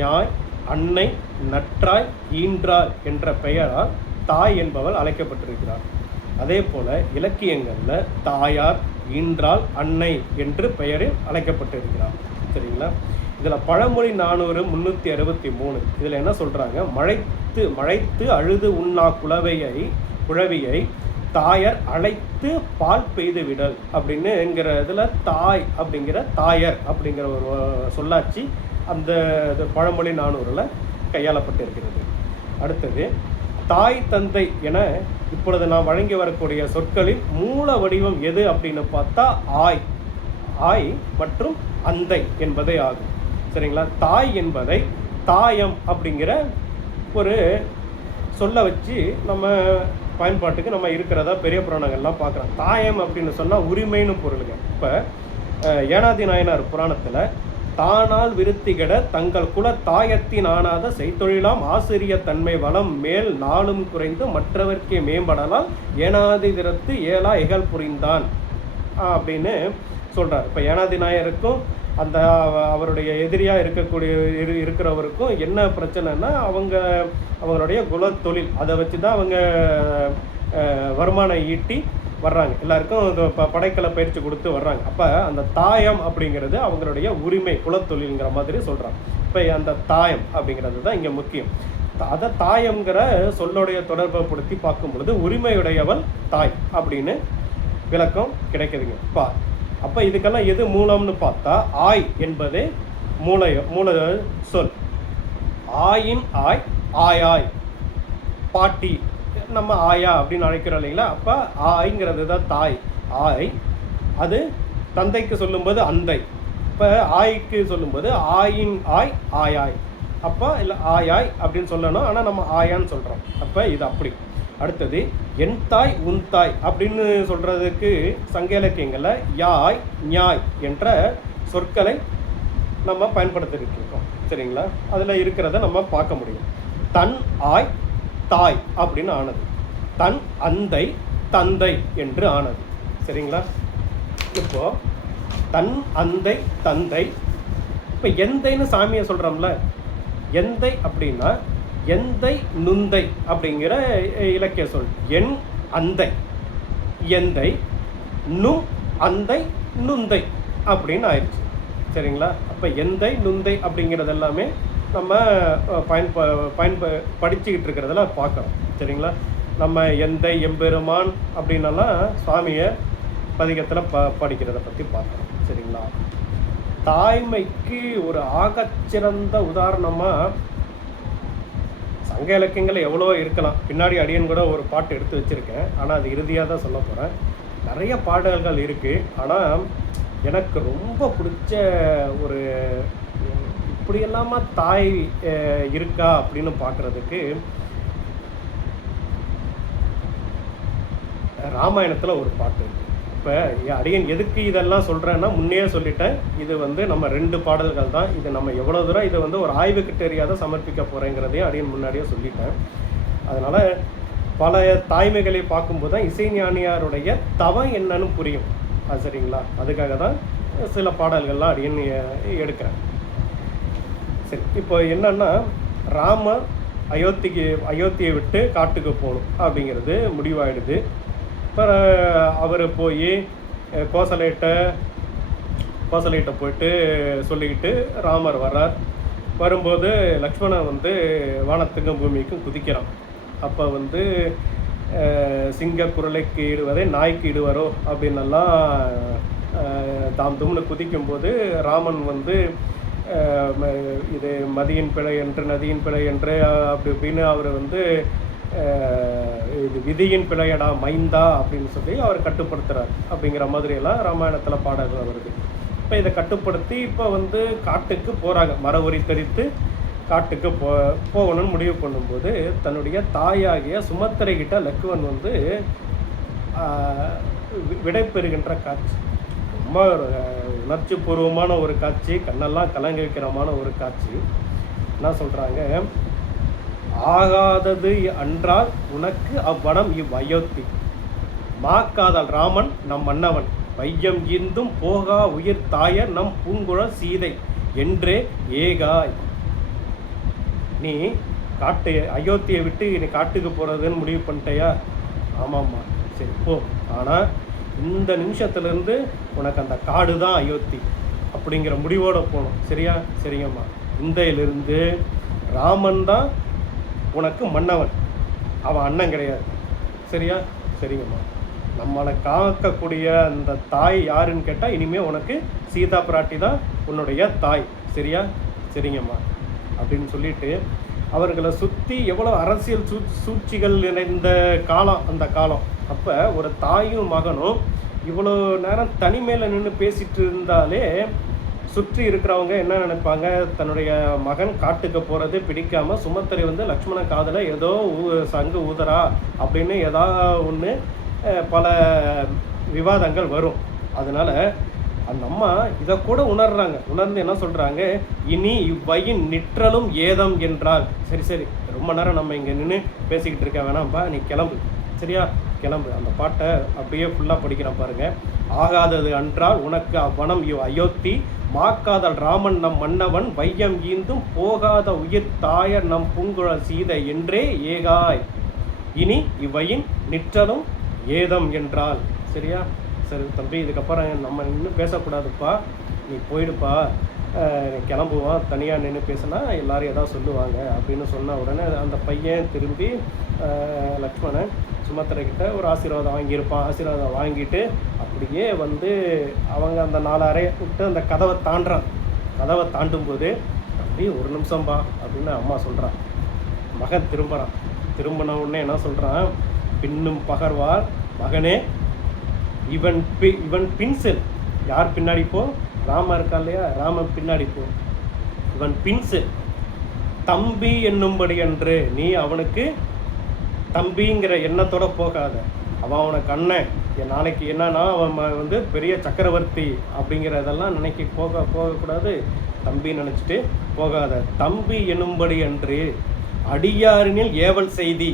ஞாய், அன்னை, நற்றாய், ஈன்றாள் என்ற பெயரால் தாய் என்பவள் அழைக்கப்பட்டிருக்கிறார். அதே போல் இலக்கியங்களில் தாயார், ஈன்றாள், அன்னை என்று பெயரில் அழைக்கப்பட்டிருக்கிறார். சரிங்களா? இதில் பழமொழி 400 363 இதில் என்ன சொல்கிறாங்க? மழைத்து அழுது உண்ணா குழவியை தாயர் அழைத்து பால் பெய்து விடல் அப்படின்னுங்கிற இதில் தாய் அப்படிங்கிற தாயர் அப்படிங்கிற ஒரு சொல்லாட்சி அந்த பழமொழி 400 கையாளப்பட்டிருக்கிறது. அடுத்தது தாய் தந்தை என இப்பொழுது நாம் வழங்கி வரக்கூடிய சொற்களில் மூல வடிவம் எது அப்படின்னு பார்த்தா ஆய் மற்றும் அந்தை என்பதே ஆகும். சரிங்களா? தாய் என்பதை தாயம் அப்படிங்கிற ஒரு சொல்ல வச்சு நம்ம பயன்பாட்டுக்கு நம்ம இருக்கிறதா பெரிய புராணங்கள்லாம் பார்க்குறோம். தாயம் அப்படின்னு சொன்னால் உரிமைன்னு பொருளுங்க. இப்போ ஏனாதி நாயனார் புராணத்தில் தானால் விருத்திகட தங்கள் குல தாயத்தின் ஆனாத செய்தொழிலாம் ஆசிரிய தன்மை வளம் மேல் நாளும் குறைந்து மற்றவர்க்கே மேம்படலாம் ஏனாதி திறத்து ஏலா இகழ் புரிந்தான் அப்படின்னு சொல்கிறார். இப்போ ஏனாதி நாயருக்கும் அந்த அவருடைய எதிரியாக இருக்கிறவருக்கும் என்ன பிரச்சனைனா அவங்களுடைய குல தொழில், அதை வச்சு தான் அவங்க வருமானம் ஈட்டி வர்றாங்க. எல்லாருக்கும் படைக்கலை பயிற்சி கொடுத்து வர்றாங்க. அப்போ அந்த தாயம் அப்படிங்கிறது அவங்களுடைய உரிமை, குலத்தொழில்ங்கிற மாதிரி சொல்கிறாங்க. இப்போ அந்த தாயம் அப்படிங்கிறது தான் இங்கே முக்கியம். அதை தாயம்ங்கிற சொல்லுடைய தொடர்பை படுத்தி பார்க்கும் பொழுது உரிமையுடையவள் தாய் அப்படின்னு விளக்கம் கிடைக்குதுங்க. அப்போ இதுக்கெல்லாம் எது மூலம்னு பார்த்தா ஆய் என்பது மூல சொல். ஆயின் ஆய், ஆயாய், பாட்டி நம்ம ஆயா அப்படின்னு அழைக்கிறோம் இல்லைங்களா. அப்போ ஆய்ங்கிறது தான் தாய். ஆய் அது தந்தைக்கு சொல்லும்போது அந்தை. இப்போ ஆய்க்கு சொல்லும்போது ஆயின் ஆய் ஆயாய். அப்போ இல்லை ஆயாய் அப்படின்னு சொல்லணும், ஆனால் நம்ம ஆயான்னு சொல்கிறோம். அப்போ இது அப்படி. அடுத்தது என் தாய் உன் தாய் அப்படின்னு சொல்கிறதுக்கு சங்க இலக்கியங்களில் யாய் ஞாய் என்ற சொற்களை நம்ம பயன்படுத்திட்டு இருக்கோம். சரிங்களா. அதில் இருக்கிறத நம்ம பார்க்க முடியும். தன் ஆய் தாய் அப்படின்னு ஆனது, தன் அந்தை தந்தை என்று ஆனது. சரிங்களா. இப்போ தன் அந்தை தந்தை. இப்போ எந்தைன்னு சாமியை சொல்கிறோம்ல, எந்தை அப்படின்னா எந்தை நுந்தை அப்படிங்கிற இலக்கிய சொல். என் அந்தை எந்தை, நு அந்தை நுந்தை அப்படின்னு ஆயிடுச்சு. சரிங்களா. அப்போ எந்தை நுந்தை அப்படிங்கிறது எல்லாமே நம்ம படிச்சுக்கிட்டு இருக்கிறதுல பார்க்குறோம். சரிங்களா. நம்ம எந்தை எம்பெருமான் அப்படின்னலாம் சுவாமியை பதிகத்தில் படிக்கிறத பற்றி பார்க்குறோம். சரிங்களா. தாய்மைக்கு ஒரு ஆகச்சிறந்த உதாரணமாக சங்க இலக்கியங்கள் எவ்வளோ இருக்கலாம். பின்னாடி அடியன் கூட ஒரு பாட்டு எடுத்து வச்சுருக்கேன், ஆனால் அது இறுதியாக தான் சொல்ல போகிறேன். நிறைய பாடல்கள் இருக்குது, ஆனால் எனக்கு ரொம்ப பிடிச்ச ஒரு இப்படி இல்லாமல் தாய் இருக்கா அப்படின்னு பார்க்குறதுக்கு ராமாயணத்தில் ஒரு பாட்டு இருக்குது. இப்போ அடியன் எதுக்கு இதெல்லாம் சொல்கிறேன்னா, முன்னே சொல்லிட்டேன், இது நம்ம 2 பாடல்கள் தான். இது நம்ம எவ்வளோ தூரம் இதை ஒரு ஆய்வு கிட்டரியாக சமர்ப்பிக்க போகிறேங்கிறதையும் அடியன் முன்னாடியே சொல்லிட்டேன். அதனால் பல தாய்மைகளை பார்க்கும்போது தான் இசைஞானியாருடைய தவம் என்னன்னு புரியும். அது சரிங்களா. அதுக்காக தான் சில பாடல்கள்லாம் அடியன் எடுக்கிறேன். சரி, இப்போ என்னன்னா, ராமர் அயோத்தியை விட்டு காட்டுக்கு போகணும் அப்படிங்கிறது முடிவாயிடுது. இப்போ அவர் போய் கோசலையிட்ட போயிட்டு சொல்லிக்கிட்டு ராமர் வர்றார். வரும்போது லக்ஷ்மணன் வானத்துக்கும் பூமிக்கும் குதிக்கிறான். அப்போ சிங்க குரலைக்கு இடுவதை நாய்க்கு இடுவாரோ அப்படின்னெல்லாம் தாம் தும்னு குதிக்கும்போது ராமன் இது மதியின் பிழை என்று நதியின் பிழை என்று அப்படி இப்படின்னு அவர் இது விதியின் பிழையடா மைந்தா அப்படின்னு சொல்லி அவர் கட்டுப்படுத்துகிறார். அப்படிங்கிற மாதிரியெல்லாம் ராமாயணத்தில் பாடல்கள் வருது. இப்போ இதை கட்டுப்படுத்தி இப்போ காட்டுக்கு போகிறாங்க. மரவுரி தரித்து காட்டுக்கு போகணும்னு முடிவு பண்ணும்போது தன்னுடைய தாயாகிய சுமத்திரை கிட்ட லக்குவன் விடை பெறுகின்ற காட்சி ரொம்ப உணர்ச்சி பூர்வமான ஒரு காட்சி, கண்ணெல்லாம் கலங்க வைக்கிறமான ஒரு காட்சி. என்ன சொல்கிறாங்க, ஆகாதது அன்றால் உனக்கு அவ்வனம் இவ்வயோத்தி, மாக்காதல் ராமன் நம் மன்னவன், வையம் ஈந்தும் போகா உயிர் தாயர் நம் பூங்குழல் சீதை என்றே ஏகாய். நீ அயோத்தியை விட்டு நீ காட்டுக்கு போகிறதுன்னு முடிவு பண்ணிட்டியா? ஆமாம்மா, சரி போ. ஆனால் இந்த நிமிஷத்துலேருந்து உனக்கு அந்த காடு தான் அயோத்தி அப்படிங்கிற முடிவோடு போகணும். சரியா? சரிங்கம்மா. இந்தியிலிருந்து ராமன் தான் உனக்கு மன்னவன், அவன் அண்ணன் கிடையாது. சரியா? சரிங்கம்மா. நம்மளை காக்கக்கூடிய அந்த தாய் யாருன்னு கேட்டால் இனிமேல் உனக்கு சீதா பிராட்டி தான் உன்னுடைய தாய். சரியா? சரிங்கம்மா அப்படின்னு சொல்லிட்டு அவர்களை சுற்றி எவ்வளோ அரசியல் சூழ்ச்சிகள் நிறைந்த காலம் அந்த காலம். அப்போ ஒரு தாயும் மகனும் இவ்வளோ நேரம் தனிமையில் நின்று பேசிகிட்டு இருந்தாலே சுற்றி இருக்கிறவங்க என்ன நினைப்பாங்க, தன்னுடைய மகன் காட்டுக்கு போகிறது பிடிக்காமல் சுமத்திரை லக்ஷ்மண காதில் ஏதோ சங்கு ஊதரா அப்படின்னு ஏதாவது ஒன்று பல விவாதங்கள் வரும். அதனால் அந்த அம்மா இதை கூட உணர்ந்து என்ன சொல்கிறாங்க, இனி இவ்வையின் நிற்றலும் ஏதம் என்றால். சரி சரி, ரொம்ப நேரம் நம்ம இங்கே நின்று பேசிக்கிட்டு இருக்க வேணாம்ப்பா, நீ கிளம்பு. சரியா? கிளம்பு. அந்த பாட்டை அப்படியே ஃபுல்லாக படிக்கிறேன் பாருங்கள். ஆகாதது அன்றால் உனக்கு அவ்வனம் இவ் அயோத்தி, மாக்காதல் ராமன் நம் மன்னவன், வையம் ஈந்தும் போகாத உயிர் தாயர் நம் பூங்குழல் சீதை என்றே ஏகாய். இனி இவ்வையின் நிற்றலும் ஏதம் என்றால். சரியா? சரி தம்பி, இதுக்கப்புறம் நம்ம இன்னும் பேசக்கூடாதுப்பா, நீ போயிடுப்பா, கிளம்புவான், தனியாக நின்று பேசினா எல்லோரும் எதாவது சொல்லுவாங்க அப்படின்னு சொன்ன உடனே அந்த பையன் திரும்பி லக்ஷ்மணன் சுமத்திரைக்கிட்ட ஒரு ஆசீர்வாதம் வாங்கியிருப்பான். ஆசீர்வாதம் வாங்கிட்டு அப்படியே அவங்க அந்த 4 அறையை விட்டு அந்த கதவை தாண்டுறான். கதவை தாண்டும்போது அப்படியே ஒரு நிமிஷம்பா அப்படின்னு அம்மா சொல்கிறான். மகன் திரும்புகிறான். திரும்பின உடனே என்ன சொல்கிறான், பின்னும் பகர்வார் மகனே இவன் பின் செல். யார் பின்னாடி போ? ராம இருக்கா இல்லையா, ராமன் பின்னாடி போ. இவன் பின் செல், தம்பி என்னும்படி அன்று. நீ அவனுக்கு தம்பிங்கிற எண்ணத்தோட போகாத. அவன் அவனுக்கு அண்ணன், நாளைக்கு என்னன்னா அவன் பெரிய சக்கரவர்த்தி அப்படிங்கிறதெல்லாம் போகக்கூடாது. தம்பி நினச்சிட்டு போகாத. தம்பி என்னும்படி அன்று அடியாரினில் ஏவல் செய்தி.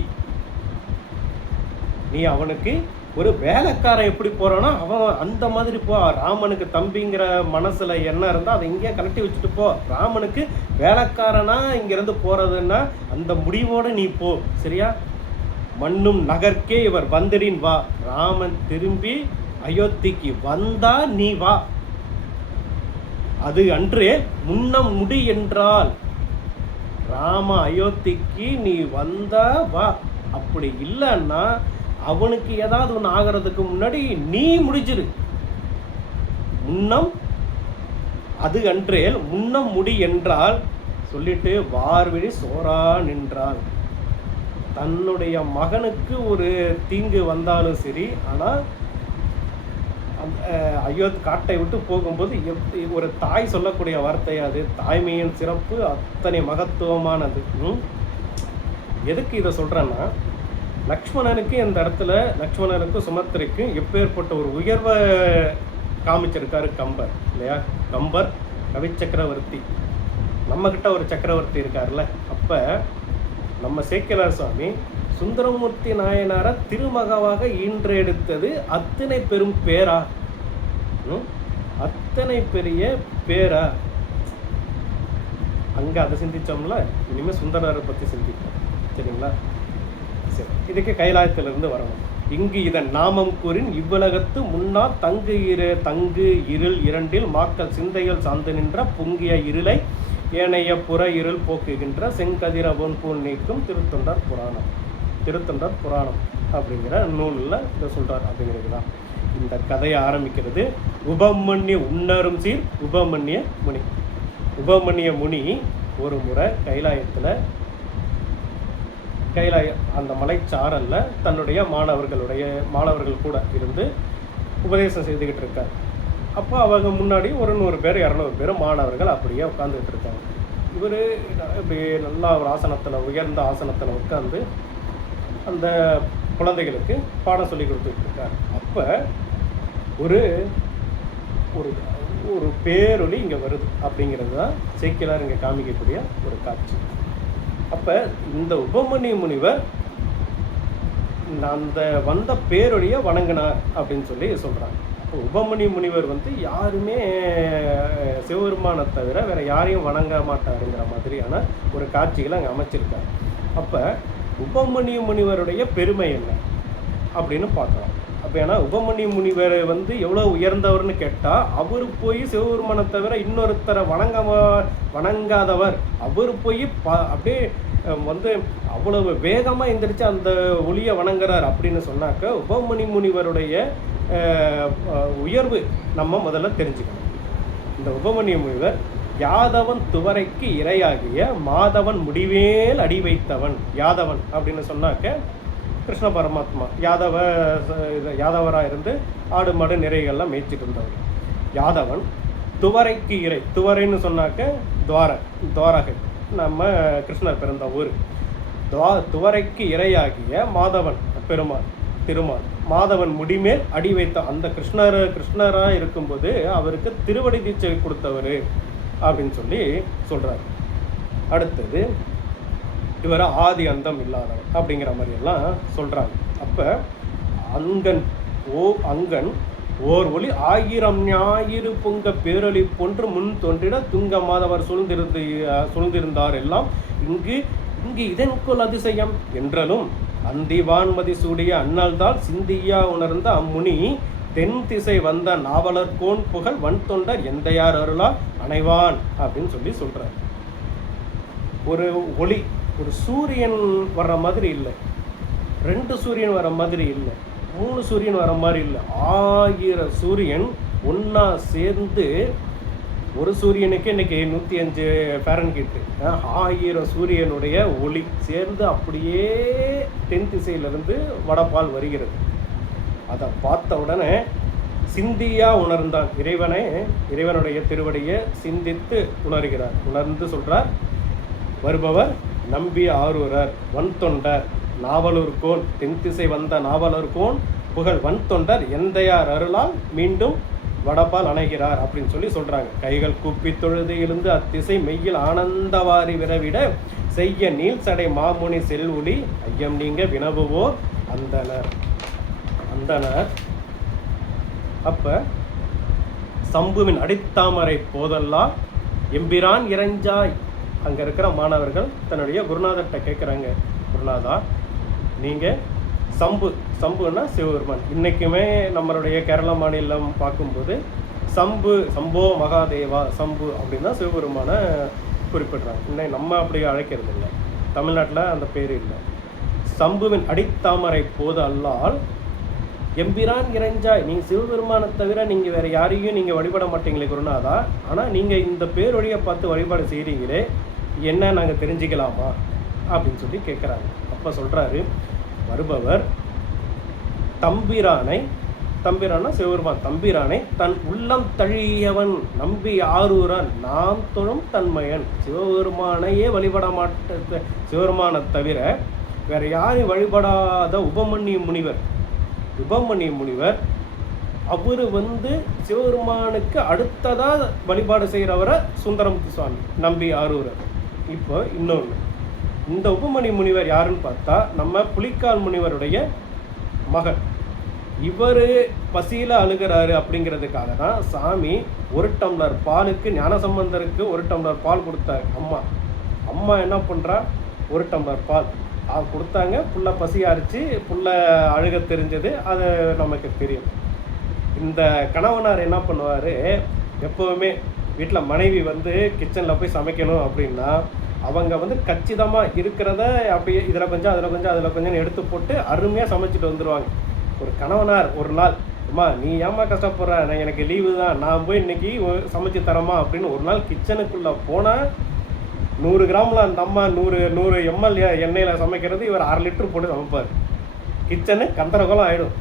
நீ அவனுக்கு ஒரு வேலைக்காரன் எப்படி போறானோ அவன் அந்த மாதிரி போ. ராமனுக்கு தம்பிங்கிற மனசுல என்ன இருந்தால் அதை இங்கே கலட்டி வச்சுட்டு போ. ராமனுக்கு வேலைக்காரனா இங்கிருந்து போறதுன்னா அந்த முடிவோடு நீ போ, சரியா? மண்ணும் நகர்க்கே இவர் வந்திரின் வா. ராமன் திரும்பி அயோத்திக்கு வந்தா நீ வா. அது அன்று முன்னம் முடி என்றால் ராம அயோத்திக்கு நீ வந்தா வா. அப்படி இல்லைன்னா அவனுக்கு ஏதாவது ஒன்று ஆகிறதுக்கு முன்னாடி நீ முடிச்சிரு. முன்னம் அது அன்றேல் முன்னம் முடி என்றால் சொல்லிட்டு வார்விழி சோரா நின்றாள். தன்னுடைய மகனுக்கு ஒரு தீங்கு வந்தாலும் சரி, ஆனால் அயோத்தி காட்டை விட்டு போகும்போது ஒரு தாய் சொல்லக்கூடிய வார்த்தை அது. தாய்மையின் சிறப்பு அத்தனை மகத்துவமானது. எதுக்கு இதை சொல்கிறேன்னா, லக்ஷ்மணனுக்கு இந்த இடத்துல லக்ஷ்மணனுக்கும் சுமத்திரைக்கும் எப்பேற்பட்ட ஒரு உயர்வை காமிச்சிருக்காரு கம்பர் இல்லையா? கம்பர் கவி சக்கரவர்த்தி, நம்மக்கிட்ட ஒரு சக்கரவர்த்தி இருக்கார்ல. அப்போ நம்ம சேக்கிழார் சுவாமி சுந்தரமூர்த்தி நாயனாரை திருமகவாக ஈன்றெடுத்தது அத்தனை பெரும் பேரா, அத்தனை பெரிய பேரா. அங்கே அதை சிந்திச்சோம்ல, இனிமேல் சுந்தரரை பற்றி சிந்திப்போம், சரிங்களா? சரி, இதுக்கு கைலாயத்திலிருந்து வரணும். இங்கு இதன் நாமம் கூறின் இவ்வுலகத்து முன்னால் தங்கு இருள் இரண்டில் மாக்கள் சிந்தையில் சார்ந்து நின்ற பொங்கிய இருளை ஏனைய புற இருள் போக்குகின்ற செங்கதிர ஒன்பூல் நீக்கும் திருத்தொண்டர் புராணம் அப்படிங்கிற நூலில் இதை சொல்கிறார். அப்படிங்கிறது தான் இந்த கதையை ஆரம்பிக்கிறது. உபமன்ய உன்னரும் சீர் உபமன்ய முனி ஒரு முறை கைலாய அந்த மலைச்சாரலில் தன்னுடைய மாணவர்கள் கூட இருந்து உபதேசம் செய்துக்கிட்டு இருக்கார். அப்போ அவங்க முன்னாடி ஒரு 100 பேர் 200 பேர் மாணவர்கள் அப்படியே உட்காந்துக்கிட்டு இருக்காங்க. இவர் இப்படி நல்லா ஒரு உயர்ந்த ஆசனத்தில் உட்காந்து அந்த குழந்தைகளுக்கு பாடம் சொல்லி கொடுத்துட்டு இருக்கார். அப்போ ஒரு ஒரு பேரொலி இங்கே வருது. அப்படிங்கிறது தான் சேக்கிழார் இங்கே காமிக்கக்கூடிய ஒரு காட்சி. அப்போ இந்த உபமன்ய முனிவர் அந்த வந்த பேரொலியை வணங்கினார் அப்படின்னு சொல்லி சொல்கிறாங்க. உபமன்ய முனிவர் யாருமே சிவபெருமானை தவிர வேற யாரையும் வணங்க மாட்டாருங்கிற மாதிரியான ஒரு காட்சிகளை அங்கே அமைச்சிருக்காங்க. அப்போ உபமன்ய முனிவருடைய பெருமை என்ன அப்படின்னு பார்க்கலாம். அப்போ ஏன்னா உபமன்ய முனிவர் எவ்வளோ உயர்ந்தவர்னு கேட்டால், அவர் போய் சிவபெருமானை தவிர இன்னொருத்தரை வணங்காதவர். அவர் போய் அப்படியே அவ்வளவு வேகமாக எந்திரிச்சு அந்த ஒளியை வணங்குறார் அப்படின்னு சொன்னாக்க உபமன்ய முனிவருடைய உயர்வு நம்ம முதல்ல தெரிஞ்சுக்கணும். இந்த உபமன்ய முனிவர் யாதவன் துவரைக்கு இரையாகிய மாதவன் முடிவேல் அடி வைத்தவன். யாதவன் அப்படின்னு சொன்னாக்க கிருஷ்ண பரமாத்மா யாதவராக இருந்து ஆடு மாடு நிறைகள்லாம் மேய்ச்சிட்டு இருந்தவர் யாதவன். துவரைக்கு இறை, துவரைன்னு சொன்னாக்க துவாரகை, நம்ம கிருஷ்ணர் பிறந்த ஊர். துவரைக்கு இரையாகிய மாதவன் திருமால் மாதவன் முடிமேல் அடி வைத்த அந்த கிருஷ்ணராக இருக்கும்போது அவருக்கு திருவடி தீட்சை கொடுத்தவர் அப்படின்னு சொல்லி சொல்கிறார். அடுத்தது இவர் ஆதி அந்தம் இல்லாதவர் அப்படிங்கிற மாதிரியெல்லாம் சொல்கிறாங்க. அப்போ அங்கன் ஓர் ஒளி 1000 ஞாயிறு பொங்க பேரொளி போன்று முன் தோன்றிட துங்க மாதவர் சூழ்ந்திருந்தார் எல்லாம் இங்கு இதன்கொள் அதிசயம் என்றாலும் அந்திவான்மதி சூடிய அண்ணல்தால் சிந்தியா உணர்ந்த அம்முனி தென் திசை வந்த நாவலர்கோன் புகழ் வன் தொண்டர் எந்தையார் அருளால் அணைவான் அப்படின்னு சொல்லி சொல்கிறார். ஒரு ஒளி, ஒரு சூரியன் வர்ற மாதிரி இல்லை, 2 சூரியன் வர மாதிரி இல்லை, 3 சூரியன் வர மாதிரி இல்லை, 1000 சூரியன் ஒன்றா சேர்ந்து ஒரு சூரியனுக்கு இன்றைக்கி 105 ஃபாரன்ஹீட்டு, 1000 சூரியனுடைய ஒளி சேர்ந்து அப்படியே தென் திசையிலிருந்து வடபால் வருகிறது. அதை பார்த்த உடனே சிந்தியா உணர்ந்தான். இறைவனுடைய திருவடியை சிந்தித்து உணர்கிறார். உணர்ந்து சொல்கிறார், வருபவர் நம்பி ஆரூரர் வன்தொண்டர் நாவலூர்கோன், தென் திசை வந்த நாவலூர்கோன் புகழ் வன்தொண்டர் எந்தையார் அருளால் மீண்டும் வடபால் அணைகிறார் அப்படின்னு சொல்லி சொல்கிறாங்க. கைகள் கூப்பி தொழுது எழுந்து அத்திசை மெய்யில் ஆனந்தவாரி விரவிட செய்ய நீல் சடை மாமுனி செல்வுளி ஐயம் நீங்க வினவுவோர் அந்தனர். அப்ப சம்புவின் அடித்தாமரை போதெல்லாம் எம்பிரான் இறைஞ்சாய். அங்கே இருக்கிற மாணவர்கள் தன்னுடைய குருநாதர்கிட்ட கேட்குறாங்க, குருநாதா நீங்கள் சம்புன்னா சிவபெருமான். இன்றைக்குமே நம்மளுடைய கேரள மாநிலம் பார்க்கும்போது சம்போ மகாதேவா சம்பு அப்படின்னு தான் சிவபெருமானை குறிப்பிட்றாங்க. இன்னும் நம்ம அப்படி அழைக்கிறது இல்லை, தமிழ்நாட்டில் அந்த பேர் இல்லை. சம்புவின் அடித்தாமரை போது அல்லால் எம்பிரான் இறைஞ்சாய். நீங்கள் சிவபெருமானை தவிர நீங்கள் வேறு யாரையும் நீங்கள் வழிபட மாட்டீங்களே குருநாதா, ஆனால் நீங்கள் இந்த பேரொழியை பார்த்து வழிபாடு செய்கிறீங்களே, என்ன நாங்கள் தெரிஞ்சுக்கலாமா அப்படின்னு சொல்லி கேட்குறாங்க. அப்போ சொல்கிறாரு, வருபவர் தம்பிரானா சிவபெருமான், தம்பிரானை தன் உள்ளம் தழியவன் நம்பி ஆரூரன் நாம் தொழும் தன்மையன். சிவபெருமானையே வழிபட மாட்ட, சிவபெருமானை தவிர வேற யாரையும் வழிபடாத உபமன்யு முனிவர் அவரு சிவபெருமானுக்கு அடுத்ததாக வழிபாடு செய்கிறவரை சுந்தரமுத்து சுவாமி நம்பி ஆரூரர். இப்போ இன்னொன்று, இந்த உபமணி முனிவர் யாருன்னு பார்த்தா நம்ம புலிக்கால் முனிவருடைய மகன். இவர் பசியில் அழுகிறாரு அப்படிங்கிறதுக்காக தான் சாமி 1 டம்ளர் பாலுக்கு ஞானசம்பந்தருக்கு 1 டம்ளர் பால் கொடுத்தாரு. அம்மா என்ன பண்ணுறா, 1 டம்ளர் பால் கொடுத்தாங்க. புள்ள பசியாரிச்சு புள்ள அழுக தெரிஞ்சது, அது நமக்கு தெரியும். இந்த கணவனார் என்ன பண்ணுவார், எப்போவுமே வீட்டில் மனைவி கிச்சனில் போய் சமைக்கணும் அப்படின்னா அவங்க கச்சிதமாக இருக்கிறத அப்படியே இதில் கொஞ்சம் அதில் கொஞ்சம் அதில் கொஞ்சம் எடுத்து போட்டு அருமையாக சமைச்சிட்டு வந்துடுவாங்க. ஒரு கணவனார் ஒரு நாள், அம்மா நீ ஏம்மா கஷ்டப்படுற, நான் எனக்கு லீவு தான், நான் போய் இன்றைக்கி சமைச்சு தரமா அப்படின்னு ஒரு நாள் கிச்சனுக்குள்ளே போனால் 100 கிராமில் அந்த அம்மா 100 ml எண்ணெயில் சமைக்கிறது இவர் 1/2 லிட்டர் போட்டு சமைப்பார். கிச்சனு கந்தரகோலம் ஆகிடும்.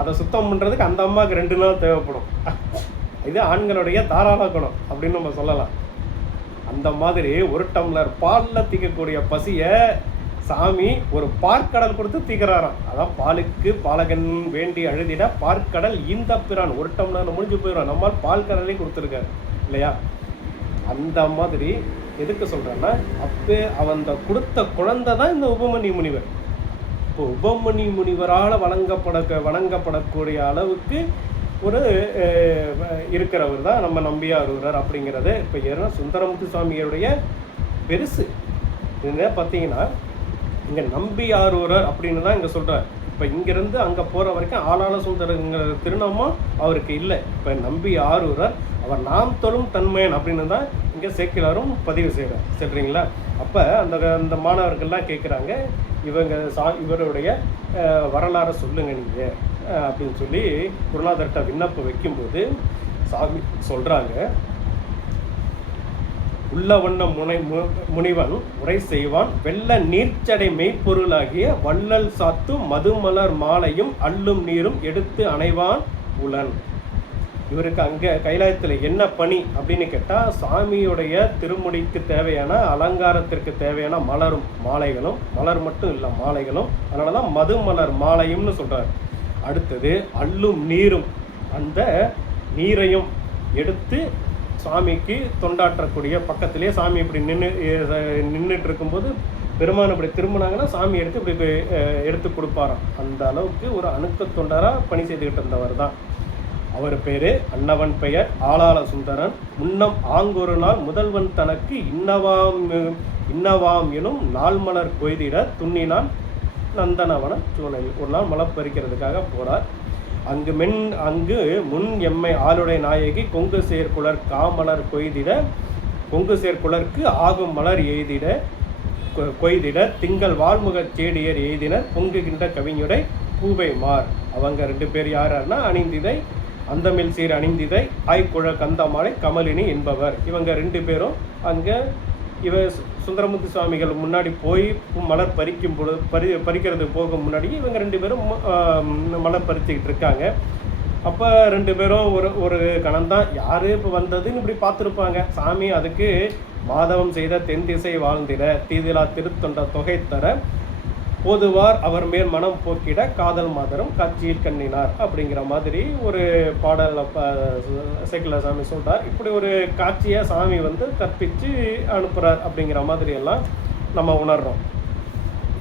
அதை சுத்தம் பண்ணுறதுக்கு அந்த அம்மாவுக்கு 2 நாள் தேவைப்படும். இது ஆண்களுடைய தாராள குணம் அப்படின்னு நம்ம சொல்லலாம். அந்த மாதிரி 1 டம்ளர் பாலில் தீக்கக்கூடிய பசியை சாமி ஒரு பார்க்கடல் கொடுத்து தீக்கிறாராம். அதான் பாலுக்கு பாலகன் வேண்டி அழுதிட பார்க்கடல் இந்த பிரான் 1 டம்ளர் முடிஞ்சு போயிடும். நம்மால் பால் கடலையும் கொடுத்துருக்காரு இல்லையா? அந்த மாதிரி எதுக்கு சொல்கிறேன்னா, அப்போ அவன் கொடுத்த குழந்தை தான் இந்த உபமணி முனிவர். இப்போ உபமணி முனிவரால் வணங்கப்படக்கூடிய அளவுக்கு ஒரு இருக்கிறவர் தான் நம்ம நம்பியாரூரர் அப்படிங்கிறது. இப்போ ஏன்னா சுந்தரமுத்து சுவாமியுடைய பெருசு இங்கே பார்த்தீங்கன்னா, இங்கே நம்பியாரூரர் அப்படின்னு தான் இங்கே சொல்கிறார். இப்போ இங்கேருந்து அங்கே போகிற வரைக்கும் ஆளாள சுந்தரங்கிற திருநாமம் அவருக்கு இல்லை. இப்போ நம்பி ஆரூரர் அவர் நாம் தொழும் தன்மையன் அப்படின்னு தான் இங்கே சேக்கிலாரும் பதிவு செய்கிறார். சரிங்களா? அப்போ அந்த மாணவர்கள்லாம் கேட்குறாங்க, இவருடைய வரலாறை சொல்லுங்கள் நீங்கள் அப்படின்னு சொல்லி குருநாதர்கிட்ட விண்ணப்பம் வைக்கும்போது சாமி சொல்கிறாங்க, உள்ள வண்ண முனிவன் உரை செய்வான் வெள்ள நீர்ச்சடை மெய்ப்பொருளாகிய வள்ளல் சாத்தும் மதுமலர் மாலையும் அள்ளும் நீரும் எடுத்து அணைவான் உளன். இவருக்கு அங்கே கைலாயத்தில் என்ன பணி அப்படின்னு கேட்டால், சாமியுடைய திருமுடிக்கு தேவையான அலங்காரத்திற்கு தேவையான மாலைகளும், மலர் மட்டும் இல்லை மாலைகளும், அதனால தான் மதுமலர் மாலையும்னு சொல்கிறார். அடுத்தது அள்ளும் நீரும், அந்த நீரையும் எடுத்து சாமிக்கு தொண்டாற்றக்கூடிய பக்கத்திலே சாமி இப்படி நின்றுட்டு இருக்கும்போது பெருமான் இப்படி திரும்பினாங்கன்னா சாமி எடுத்து இப்படி எடுத்து கொடுப்பாராம். அந்த அளவுக்கு ஒரு அணுக்க தொண்டராக பணி செய்துக்கிட்டு இருந்தவர் தான். அவர் பேர் அன்னவன் பெயர் ஆளாள சுந்தரன். முன்னம் ஆங்கொரு நாள் முதல்வன் தனக்கு இன்னவாம் எனும் நாள் மலர் கொய்திட துண்ணினான் நந்தனவன சூழலில். ஒரு நாள் மலர் பறிக்கிறதுக்காக போகிறார். அங்கு முன் எம்மை ஆளுடைய நாயகி கொங்கு சேர்குலர் காமலர் கொங்கு சேர்குலருக்கு ஆகும் மலர் கொய்திட திங்கள் வாழ்முகச் சேடியர் எய்தினர் பொங்குகின்ற கவிஞுடை பூவை மார். அவங்க 2 பேர் யாருன்னா அணிந்திதை அந்தமில் சீர் அணிந்திதை ஆய்குழ கந்தமாலை கமலினி என்பவர். இவங்க 2 பேரும் அங்கே சுந்தரமூர்த்தி சுவாமிகள் முன்னாடி போய் மலர் பறிக்கும் பொழுது பறிக்கிறது போக முன்னாடி இவங்க 2 பேரும் மலர் பறிச்சுக்கிட்டு இருக்காங்க. அப்போ 2 பேரும் ஒரு கணம்தான் யார் இப்போ வந்ததுன்னு இப்படி பார்த்துருப்பாங்க. சாமி அதுக்கு மாதவம் செய்த தென் திசை வாழ்ந்திட தீதிலா திருத்தொண்ட தொகை தர போதுவார் அவர் மேல் மனம் போக்கிட காதல் மாதரும் காட்சியில் கண்ணினார் அப்படிங்கிற மாதிரி ஒரு பாடல் சேக்கிழார் சாமி சொல்கிறார். இப்படி ஒரு காட்சியை சாமி கற்பித்து அனுப்புகிறார் அப்படிங்கிற மாதிரி எல்லாம் நம்ம உணர்றோம்.